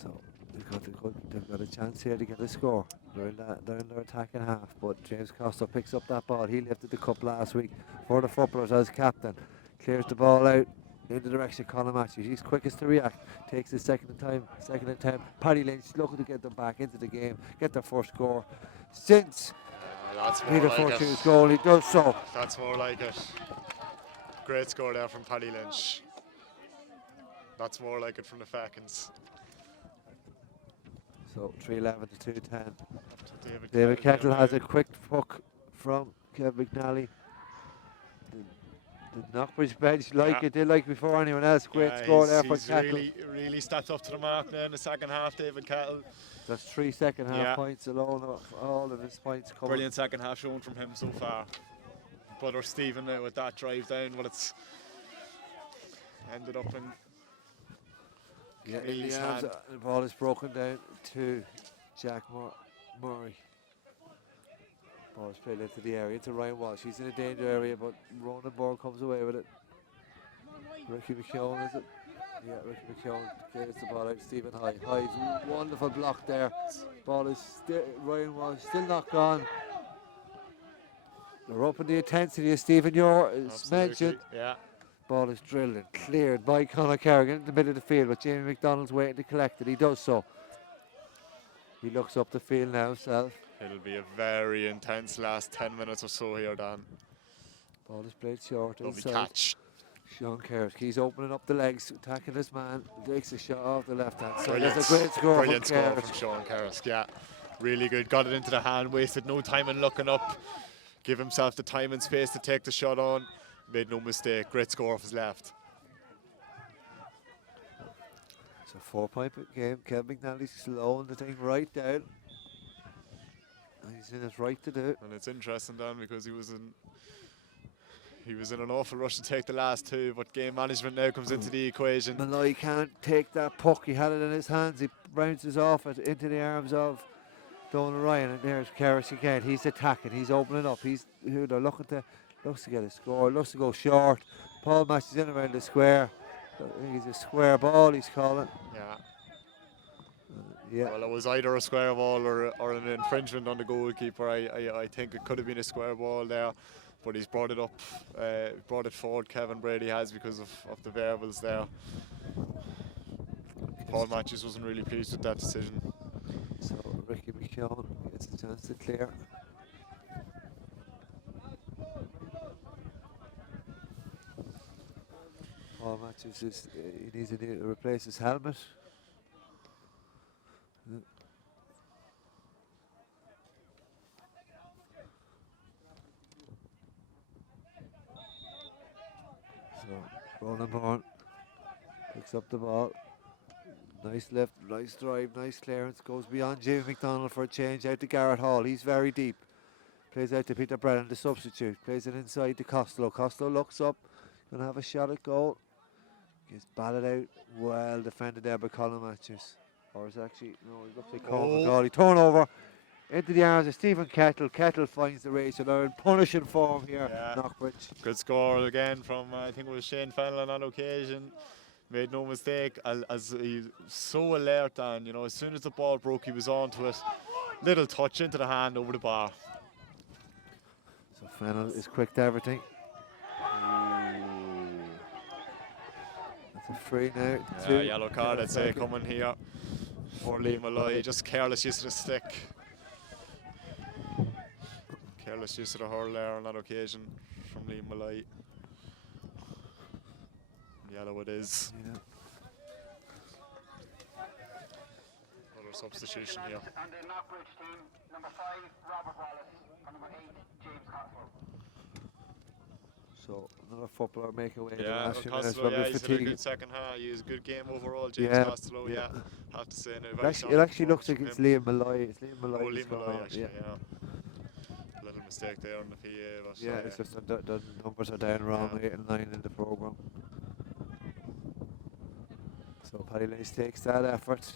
So they've got a chance here to get a score. They're in their attacking half, but James Costa picks up that ball. He lifted the cup last week for the footballers as captain. Clears the ball out in the direction of Colin Matthews. He's quickest to react. Takes his second attempt. Paddy Lynch looking to get them back into the game, get their first score since Peter Fortune's goal. He does so. That's more like it. Great score there from Paddy Lynch. That's more like it from the Fechins. So 3-11 to 2-10. David Kettle has a quick puck from Kevin McNally. The Knockbridge bench it did like before anyone else. Great score there for Kettle. Really stepped up to the mark now in the second half, David Kettle. That's 3 second half points alone. All of his points coming. Brilliant second half shown from him so far. Brother Stephen now with that drive down, but it's ended up in Kelly's hand. The ball is broken down to Jack Murray. Ball is played into the area, into Ryan Walsh. He's in a danger area, but Ronan Bourne comes away with it. Ricky McKeown, is it? Yeah, Ricky McKeown clears the ball out. Stephen Hyde's wonderful block there. Ball is Ryan Walsh still not gone. They're up in the intensity of Stephen Yore, as mentioned. Yeah. Ball is drilled and cleared by Conor Kerrigan in the middle of the field, but Jamie McDonald's waiting to collect it. He does so. He looks up the field now himself. It'll be a very intense last 10 minutes or so here, Dan. Ball is played short. Lovely inside. catch. Sean Kerrigan, he's opening up the legs, attacking this man. Takes a shot off the left hand side. Brilliant. That's a great score. Brilliant score from Sean Kerrigan. Yeah, really good. Got it into the hand. Wasted no time in looking up. Give himself the time and space to take the shot on. Made no mistake. Great score off his left. It's a 4-point game. Kevin McNally's slowing the thing right down. And he's in his right to do it. And it's interesting, Dan, because he was in an awful rush to take the last two, but game management now comes into the equation. Malloy can't take that puck. He had it in his hands. He bounces off it into the arms of Donal Ryan, and there's Kerris again. He's attacking. He's opening up. They're looks to get a score. Looks to go short. Paul matches in around the square. He's a square ball. He's calling. Yeah. Well, it was either a square ball or an infringement on the goalkeeper. I think it could have been a square ball there, but he's brought it up, brought it forward. Kevin Brady has because of the variables there. Paul Matthews wasn't really pleased with that decision. So Ricky McKeown gets a chance to clear. Paul Matthews he needs to replace his helmet. So Ronan Bourne picks up the ball. Nice lift, nice drive, nice clearance. Goes beyond Jimmy McDonald for a change out to Garrett Hall. He's very deep. Plays out to Peter Brennan, the substitute. Plays it inside to Costello. Costello looks up. Gonna have a shot at goal. Gets batted out. Well defended there by Colin Matthews. Or is actually, no, it looks like Cormac Gawley. Turnover into the arms of Stephen Kettle. Kettle finds the Rachel. They're in punishing form here, Knockbridge. Good score again from, I think it was Shane Fenlon on occasion. Made no mistake, as he's so alert, and you know, as soon as the ball broke, he was onto it. Little touch into the hand over the bar. So Fennel is quick to everything. That's a free now. Yellow card, I'd say, coming here for Liam Malloy. Just careless use of the stick. Careless use of the hurl there on that occasion from Liam Malloy. Yellow it is. Yeah. Another substitution here. On the Knockbridge team, number 5, Robert Wallace, and number 8, James Costello. So another footballer making way. Yeah, Costello, he's had a good second half. He has a good game overall, James Costello. Yeah, have to say now. It actually looks like it's Liam Malloy. It's Liam Malloy. Oh, Liam Malloy, actually, yeah. A little mistake there on the PA. But yeah, it's just the numbers are down wrong, 8 and 9 in the programme. So Paddy Lynch takes that effort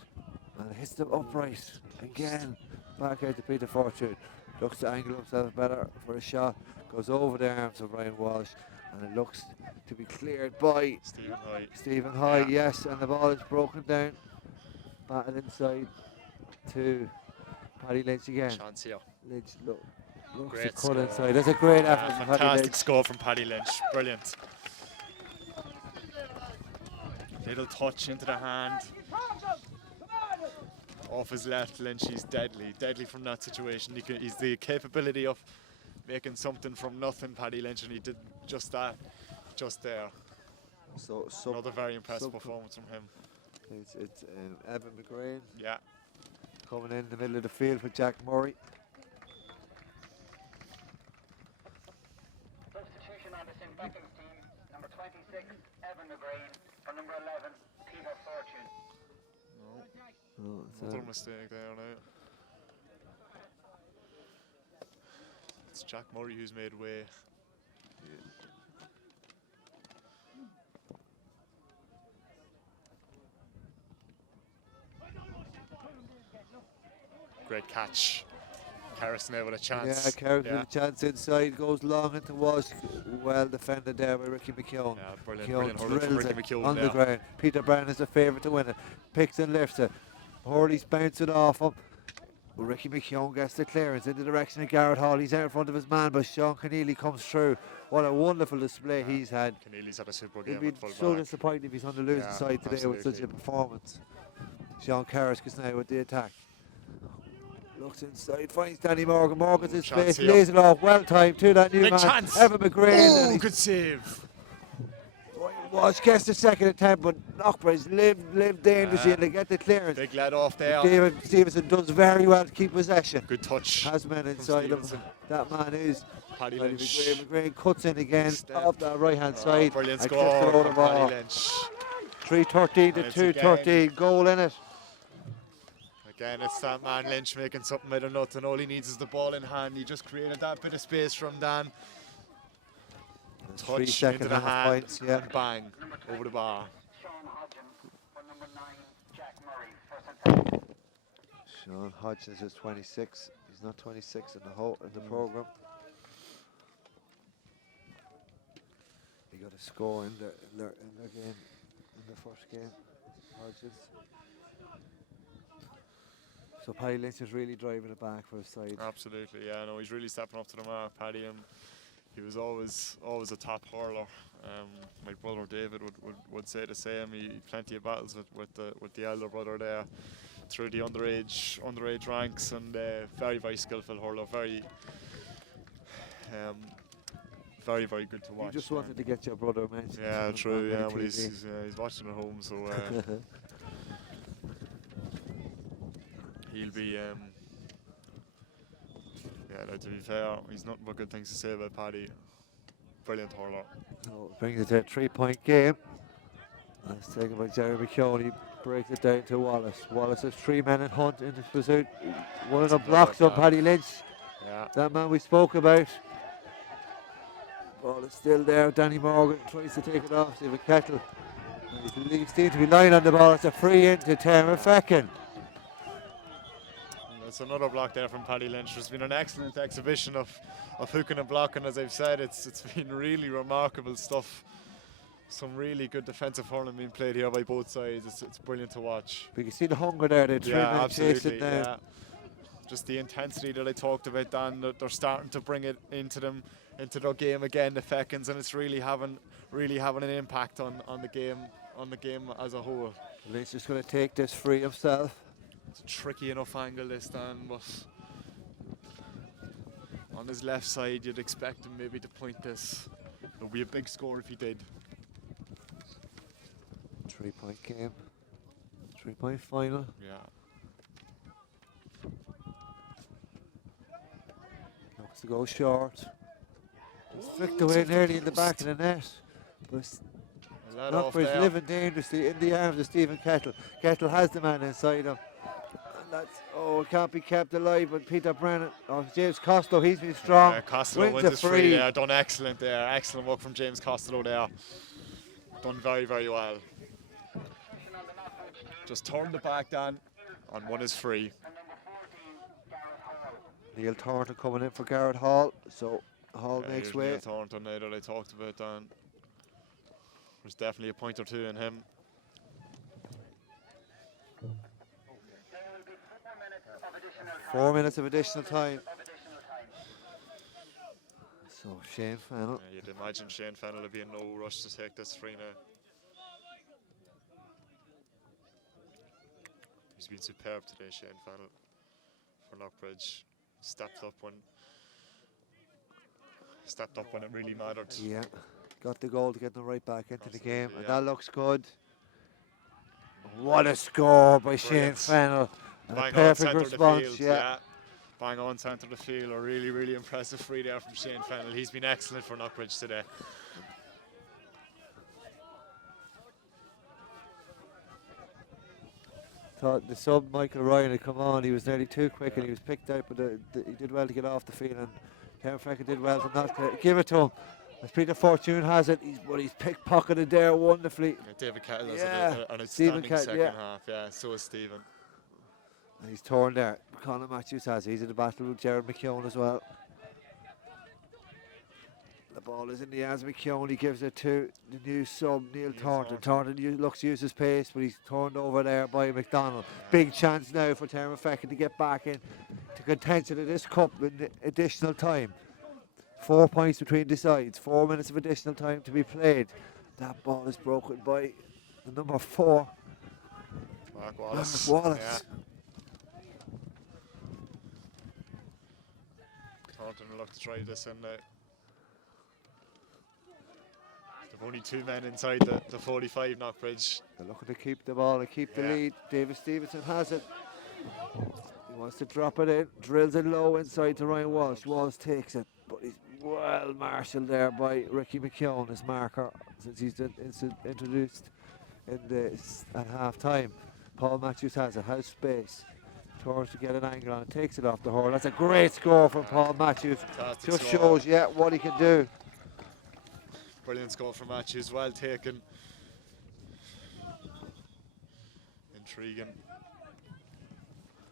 and hits them upright again. Back out to Peter Fortune. Looks to angle himself better for a shot. Goes over the arms of Ryan Walsh, and it looks to be cleared by Stephen High. Yes, and the ball is broken down. Batted inside to Paddy Lynch again. Chance here. Lynch looks Great to cut score. inside. That's a great effort from Paddy Lynch. Fantastic score from Paddy Lynch. Brilliant. Little touch into the hand. Off his left, Lynch, he's deadly from that situation. He's the capability of making something from nothing, Paddy Lynch, and he did just that, just there. So another very impressive performance from him. It's Evan McGrain. Yeah. Coming in the middle of the field for Jack Murray. Substitution on the St.Fechins team, number 26, Evan McGrain, for number 11, Peter Fortune. Another mistake there now. It's Jack Murray who's made way. Great catch. Karras now with a chance. Yeah, Karras with a chance inside, goes long into Walsh. Well defended there by Ricky McKeown. Yeah, brilliant hurler from drills Ricky it McKeown on the ground. Peter Brennan is a favourite to win it. Picks and lifts it. Hurley's bouncing off him. Ricky McKeown gets the clearance in the direction of Garrett Hall. He's out in front of his man, but Sean Keneally comes through. What a wonderful display he's had. Keneally's had a super game. He'd be so disappointed if he's on the losing side today with such a performance. Sean Karras gets now with the attack. Looks inside, finds Danny Morgan. Morgan's in space, lays it off, well timed to that new Big man, chance. Evan McGrain. Oh, good save. Walsh gets the second attempt, but Knockbridge live dangerously and they get the clearance. Big lad off there. David Stevenson does very well to keep possession. Good touch. Has men inside him. That man is Paddy Lynch. McGrain cuts in again off that right hand side. Brilliant and score clips it over from the ball. Paddy Lynch. 3:13 to 2:13. Goal in it. Again, it's that man Lynch making something out of nothing. All he needs is the ball in hand. He just created that bit of space from Dan. Touch into the hand, points, yeah. and bang, over the bar. Sean Hodgins, for number 9, Jack Murray, for St. Sean Hodgins is 26. He's not 26 in the programme. He got a score in their game, in the first game. Hodgins. So Paddy Lynch is really driving it back for his side. Absolutely, yeah. No, he's really stepping up to the mark, Paddy, and he was always a top hurler. My brother David would say the same. He had plenty of battles with the elder brother there through the underage ranks, and very skillful hurler. Very good to watch. You just wanted to get your brother mentioned. Yeah, true. Yeah, but he's watching at home, so he'll be. Yeah, to be fair, he's nothing but good things to say about Paddy. Brilliant hurler. So brings it to a 3-point game. That's taken by Jerry McKeown. He breaks it down to Wallace. Wallace has 3 men in hunt in his pursuit. One of That's them blocks another on gap. Paddy Lynch. Yeah. That man we spoke about. Ball is still there. Danny Morgan tries to take it off. Stephen Kettle. He seems to be lying on the ball. It's a free into St.Fechins. That's another block there from Paddy Lynch. There's been an excellent exhibition of hooking and blocking. As I've said, it's been really remarkable stuff. Some really good defensive hurling being played here by both sides. It's brilliant to watch. We can see the hunger there. They trim and chase it absolutely. down. Yeah. Just the intensity that I talked about, Dan. They're starting to bring it into their game again, the Fechins, and it's really having an impact on the game as a whole. Lynch is going to take this free himself. It's a tricky enough angle this time, but on his left side you'd expect him maybe to point this. It would be a big score if he did. 3-point game. 3-point final. Yeah. Looks to go short. It's flicked away nearly in the back of the net. But A let off Knockbridge there. living dangerously in the arms of Stephen Kettle. Kettle has the man inside him. And that's, it can't be kept alive, but Peter Brennan, James Costello, he's been strong. Costello wins his free there. Done excellent there. Excellent work from James Costello there. Done very, very well. Just turned it back, Dan, and won his free. Neil Thornton coming in for Garrett Hall, so Hall makes Here's way. Neil Thornton now that I talked about, Dan. There's definitely a point or two in him. There will be 4 minutes of additional time. 4 minutes of additional time. Of additional time. So Shane Fennell. Yeah, you'd imagine Shane Fennell would be in no rush to take this free now. He's been superb today, Shane Fennell, for Knockbridge. Stepped up when it really mattered. Yeah, got the goal to get them right back into the game, and yeah. that looks good. What a score by Shane Brilliant. Fennell. And a Bang on perfect centre of the response, field, yeah. Bang on centre of the field. A really, really impressive free there from Shane Fennell. He's been excellent for Knockbridge today. Thought the sub Michael Ryan had come on. He was nearly too quick and he was picked out, but he did well to get off the field, and St.Fechins did well to not give it to him. As Peter Fortune has it, he's pickpocketed there wonderfully. Yeah, David Kettle has Yeah, an Stephen outstanding Kettle, second yeah. half. Yeah, so is Stephen. And he's torn there. Conor Matthews has it. He's in the battle with Jared McKeown as well. The ball is in the hands of McKeown. He gives it to the new sub, Neil Thornton. Thornton looks to use his pace, but he's turned over there by McDonald. Big chance now for St.Fechins to get back in to contention of this cup in the additional time. 4 points between the sides. 4 minutes of additional time to be played. That ball is broken by the number 4. Mark Wallace. Mark Wallace. Yeah. Thornton will look to try this in now. There've only 2 men inside the 45 Knockbridge. They're looking to keep the ball and keep the lead. David Stevenson has it. He wants to drop it in, drills it low inside to Ryan Walsh. Walsh takes it, but he's well marshalled there by Ricky McKeown, his marker, since he's introduced at half time. Paul Matthews has it, has space. Turns to get an angle on it, takes it off the hurl. That's a great score from Paul Matthews. Fantastic Just score. shows what he can do. Brilliant score from Matthews, well taken. Intriguing.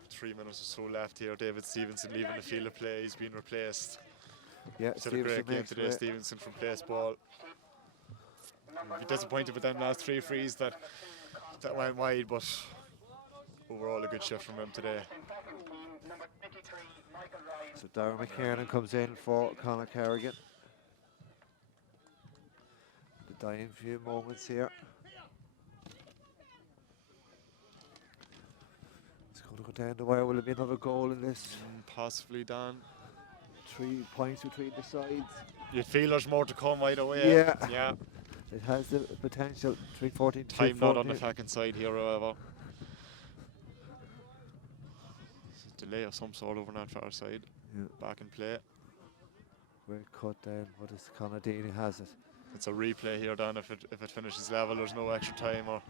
3 minutes or so left here. David Stevenson leaving the field of play. He's been replaced. Yeah, He's had a great game today, Stevenson from place ball. Be disappointed with them last 3 frees that went wide, but overall a good shift from him today. Number 23, Michael Ryan. So Darren McKiernan comes in for Conor Kerrigan. The dying few moments here. It's going to go down the wire. Will it be another goal in this? Possibly, Dan. 3 points between the sides. You'd feel there's more to come either way. Yeah. Yeah. It has the potential. 3-14 to Time not on 2-14. the Fechins side here, however. It's a delay of some sort over on that far side. Yeah. Back in play. Great cut down. What is Conor Deany has it? It's a replay here, Dan. If it finishes level, there's no extra time or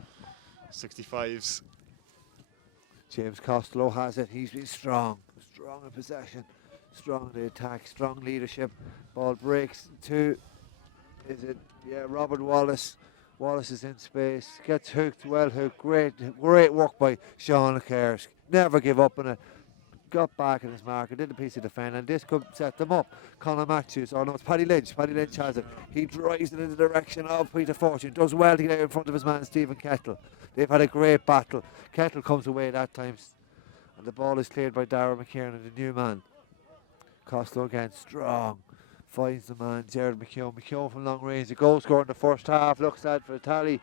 65s. James Costello has it. He's been strong in possession, strong in the attack, strong leadership. Ball breaks to, is it? Yeah, Robert Wallace. Wallace is in space, gets hooked, well hooked. Great work by Sean Kersh. Never give up on it. Got back in his marker, did a piece of defending, and this could set them up. Conor Matthews, oh no, it's Paddy Lynch. Paddy Lynch has it. He drives it in the direction of Peter Fortune. Does well to get out in front of his man, Stephen Kettle. They've had a great battle. Kettle comes away that time, and the ball is cleared by Darver McKiernan, the new man. Costello again, strong. Finds the man, Jared McKeown. McKeown from long range. A goal scored in the first half. Looks sad for the tally.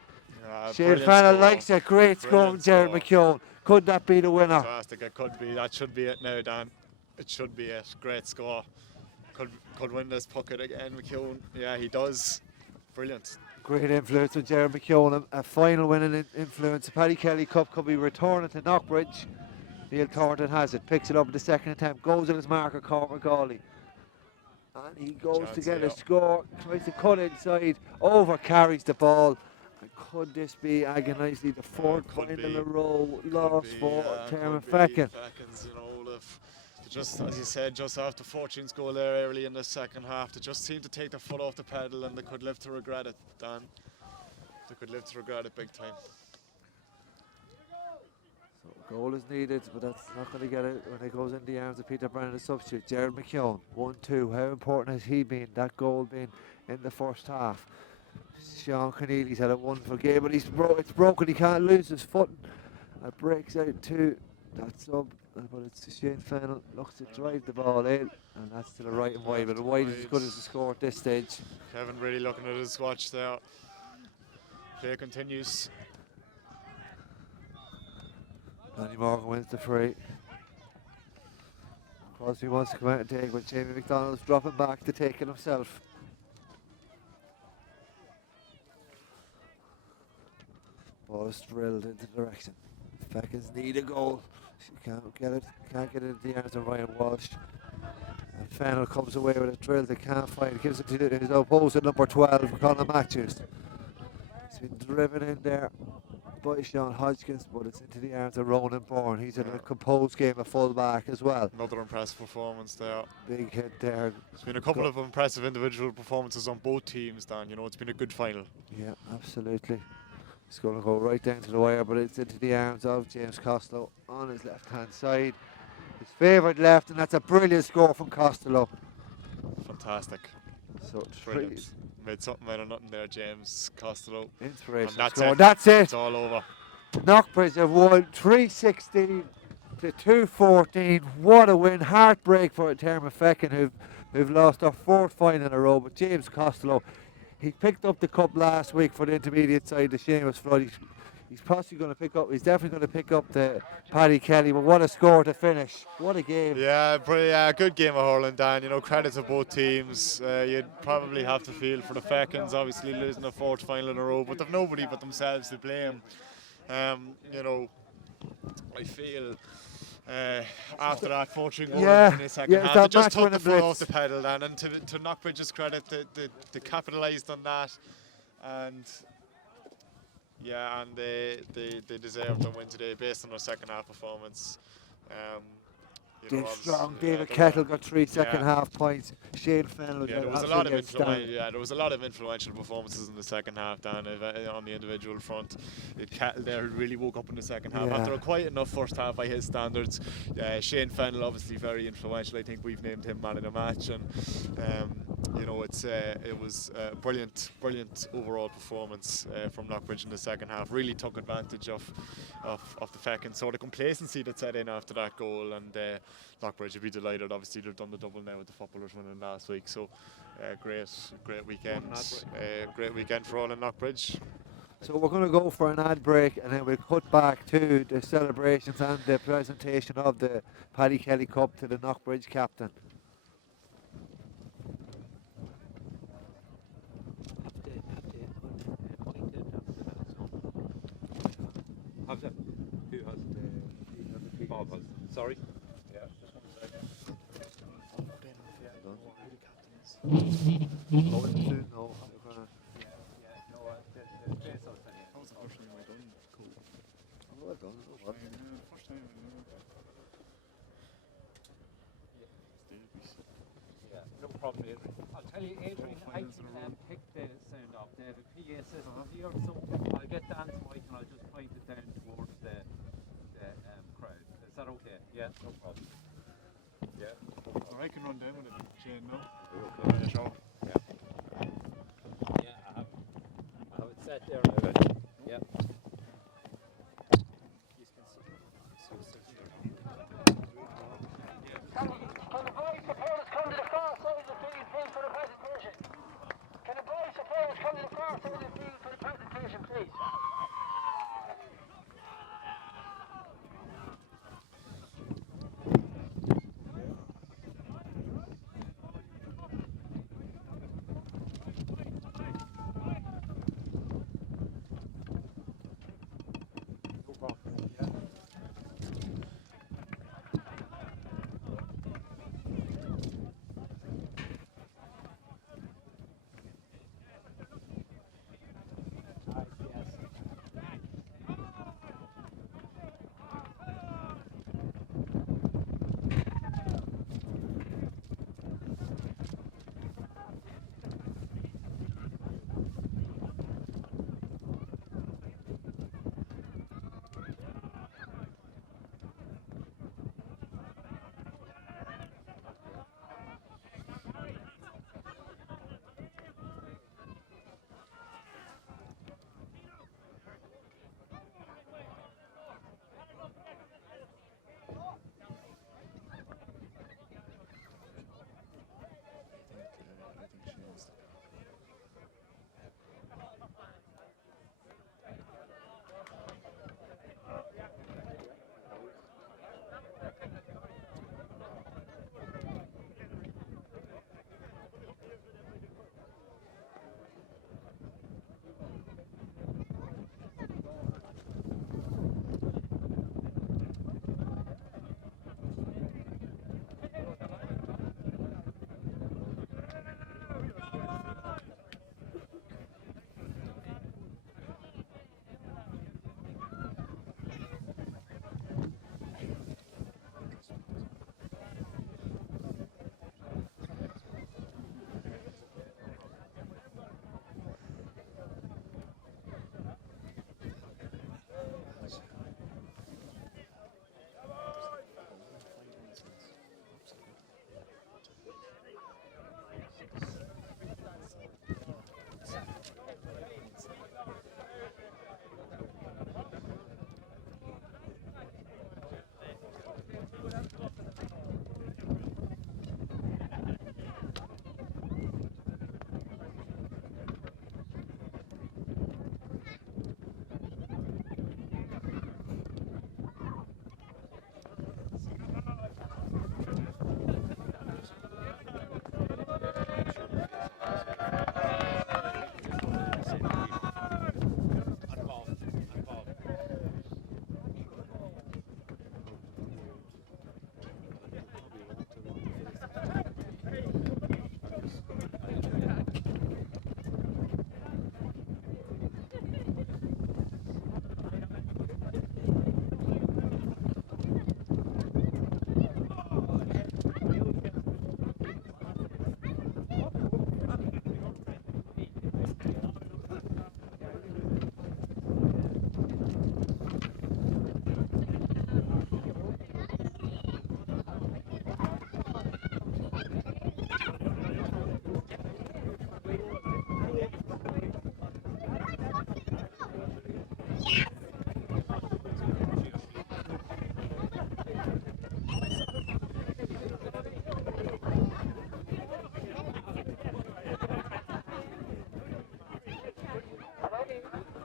Shane Fennell likes it. Great score from Jared McKeown. Could that be the winner? Fantastic, it could be. That should be it now, Dan. It should be it. Great score. Could win this pucket again, McKeown. Yeah, he does. Brilliant. Great influence from Jared McKeown. A final winning influence. The Paddy Kelly Cup could be returning to Knockbridge. Neil Thornton has it. Picks it up in the second attempt. Goes at his marker, Cormac Gawley. And he goes to get a score. Tries to cut inside. Over carries the ball. And could this be agonisingly the fourth final in a row loss for St.Fechins? You know, just as you said, just after Fortune's goal there early in the second half, they just seemed to take their foot off the pedal, and they could live to regret it, Dan. They could live to regret it big time. So goal is needed, but that's not going to get it when it goes in the arms of Peter Brennan, the substitute. Jared McKeown, 1-2. How important has he been, that goal being in the first half? Sean Keneally's had a wonderful game, but it's broken. He can't lose his footing. It breaks out to that sub, but it's Shane Fennell. Looks to drive the ball in, and that's to the right and wide. But the wide is as good as the score at this stage. Kevin really looking at his watch there. Play continues. Danny Morgan wins the free. Crosby wants to come out and take, but Jamie McDonald's dropping back to take it himself. Ball is drilled into the direction. Fechins need a goal. She can't get it into the arms of Ryan Walsh. And Fennell comes away with a drill they can't find. Gives it to his opposite, number 12, Conor Matthews. He's been driven in there by Sean Hodgkins, but it's into the arms of Ronan Bourne. He's in a composed game of full back as well. Another impressive performance there. Big hit there. There's been a couple of impressive individual performances on both teams, Dan. You know, it's been a good final. Yeah, absolutely. It's going to go right down to the wire, but it's into the arms of James Costello on his left-hand side. His favourite left, and that's a brilliant score from Costello. Fantastic. So Brilliant. Made something out of nothing there, James Costello. Inspiration. That's score. it. That's it. It's all over. Knockbridge have won 316 to 214. What a win. Heartbreak for St.Fechins who've lost their fourth final in a row. But James Costello, he picked up the cup last week for the intermediate side, the Seamus Flood. He's possibly going to pick up, he's definitely going to pick up the Paddy Kelly, but what a score to finish. What a game. Yeah, good game of hurling, Dan. You know, credit to both teams. You'd probably have to feel for the Fechins, obviously losing a fourth final in a row, but they've nobody but themselves to blame. You know, I feel after that Fortune goal in the second half, they just took the foot off the pedal, Dan, and to Knockbridge's credit, they capitalised on that, and they deserved a win today based on their second half performance. Dave Strong, David Kettle got 3 second half points. Shane Fennell. There was a lot of influential performances in the second half, Dan, on the individual front. Kettle there really woke up in the second half after a quiet enough first half by his standards. Shane Fennell obviously very influential. I think we've named him man of the match, and you know, it was a brilliant overall performance from Knockbridge in the second half. Really took advantage of the Fechins sort of complacency that set in after that goal, and Knockbridge would be delighted. Obviously, they've done the double now with the footballers winning last week, so great weekend. Great weekend for all in Knockbridge. So we're going to go for an ad break, and then we'll cut back to the celebrations and the presentation of the Paddy Kelly Cup to the Knockbridge captain. Who has the Bob has? Sorry? Yeah, just 1 second. Adrian. I'll tell you, Adrian, I picked the sound off the PA system here, so I'll get Dan's mic and I'll just point it down towards the crowd. Is that okay? Yeah, no problem. Yeah. Or I can run down with it, Shane, no? Okay. Sure. Yeah, I have it set there now. Right? Yeah. Can the boys supporters come to the far side of the field, please, for the presentation? Can the boys supporters come to the far side of the field for the presentation, please?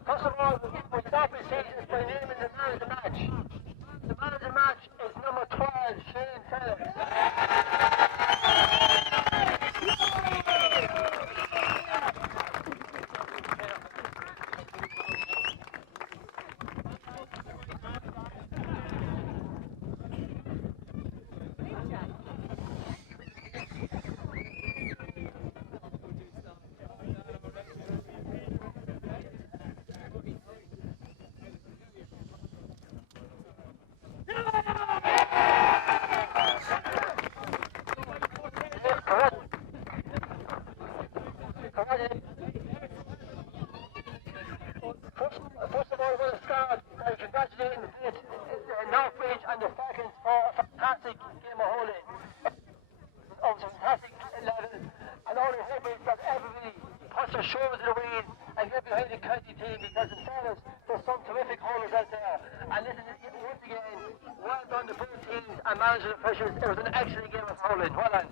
First of all, we start proceedings by naming the man of the match. The man of the match is number 12, Shane Phillips. First of all, I want to start by congratulating Knockbridge and the Fechins for a fantastic game of hurling. Of fantastic level, and all I hope is that everybody puts their shoulders to the wheel and get behind the county team, because in fairness, there's some terrific hurlers out there. And listen, once again, well done to both teams and managers and officials. It was an excellent game of hurling. Well done.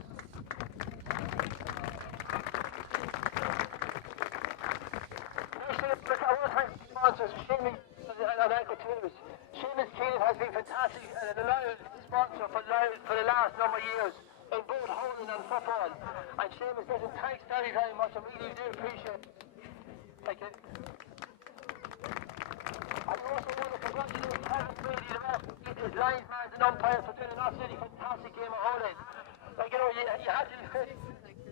I want to thank the sponsors, Seamus and Uncle Tours. Seamus Keane has been fantastic and a loyal sponsor for the last number of years in both hurling and football. And Seamus, listen, thanks very, very much. I really do appreciate it. Thank you. I also want to congratulate Kevin Brady, the ref, his linesman and umpires for doing an absolutely fantastic game of hurling. Like, you know, you had to be fit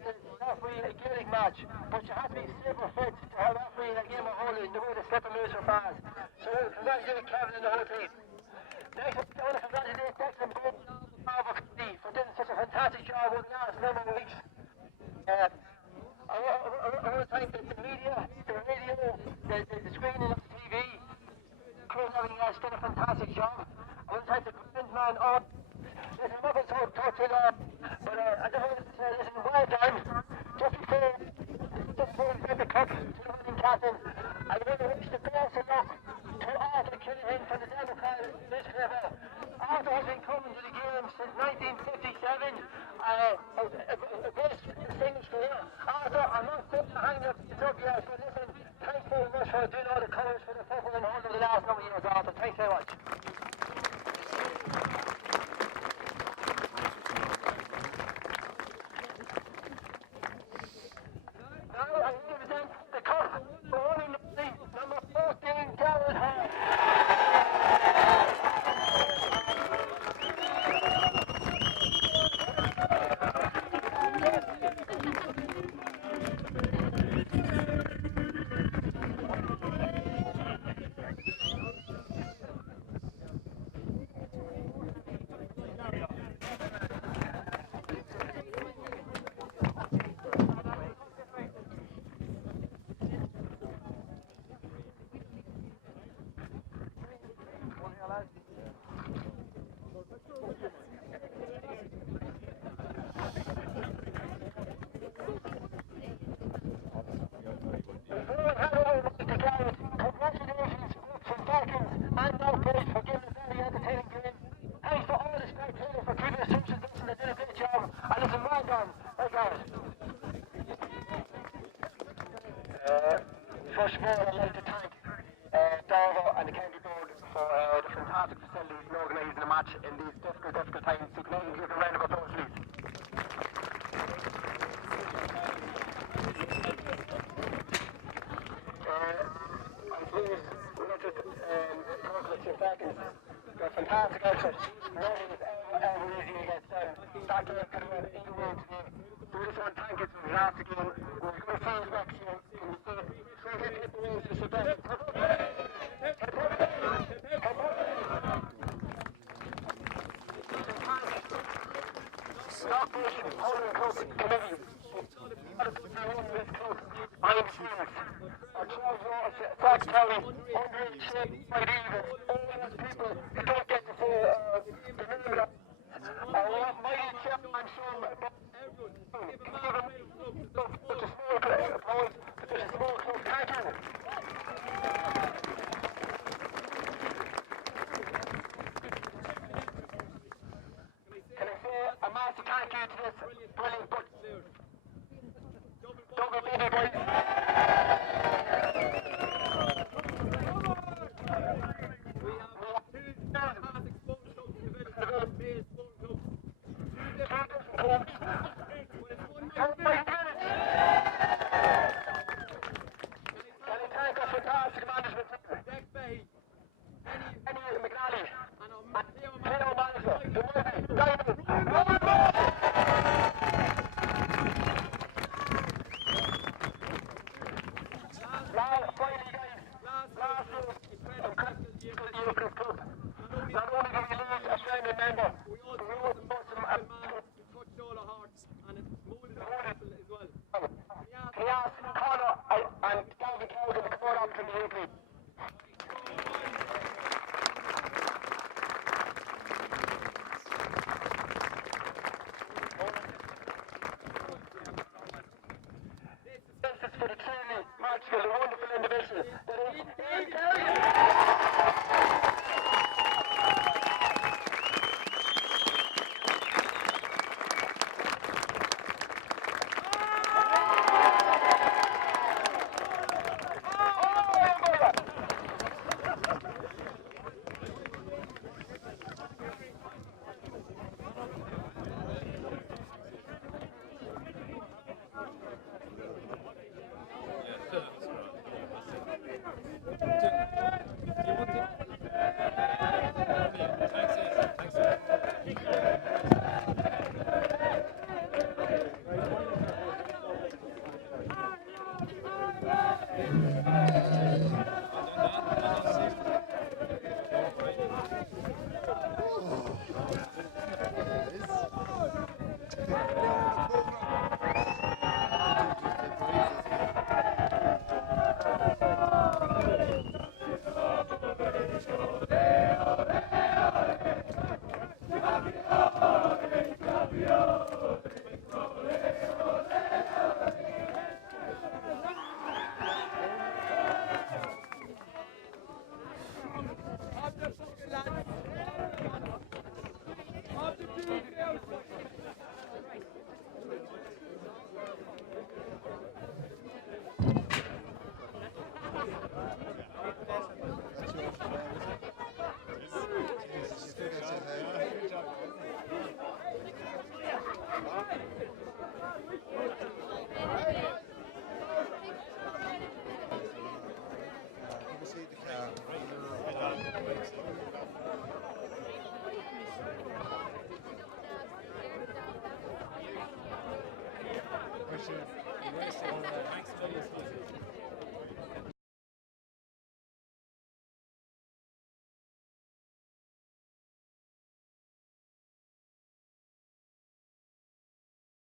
to referee a Gaelic match, but you had to be super fit to have referee a game of hurling the way the slip and loose are fast. So congratulate Kevin and the whole team. Next, I want to congratulate Declan Boone for doing such a fantastic job over the last number of weeks. I want to thank the media, the radio, the screening of the TV, crew and everything else, done a fantastic job. I want to thank the man on. Listen, I'm not going to talk too long, but I just wanted to say, listen, well done. Just before we get the cup to the winning captain, I want to wish the best of luck to Arthur Kinahan from the Democrat newspaper. Arthur has been coming to the game since 1957. A great distinguished career. Arthur, I'm not going to hang up the up yet, but listen, thanks very much for doing all the colours for the football and hurling over the last number of years, Arthur. Thanks very much. Now I represent the cup for one in the league, number 14, Darver. Congratulations to St.Fechins and Knockbridge for giving a very entertaining game. Thanks to all the spectators for keeping the social distance. They did a great job. And listen, well done. Thank you. First of all, I'd like to thank Darver and the county board for the fantastic facilities in organising the match in these difficult times. So can I give a round of applause, please? St.Fechins, they're fantastic outfits. Nothing is ever easy against them. That game could have went either way today. So we just want to thank you for the fantastic game. We'll see you next year. Can you say hit the wings to St.Fechins? Knockbridge Hurling Club Committee. I'm Seamus. Our Charles Ross, Fox County, underage shape, white evens, all those people who don't get to say the name of we have mighty chairman from such a small club, such a small club. Thank you. Can I say a massive thank you to this brilliant book? Double baby boy. He asked Conor Thanks,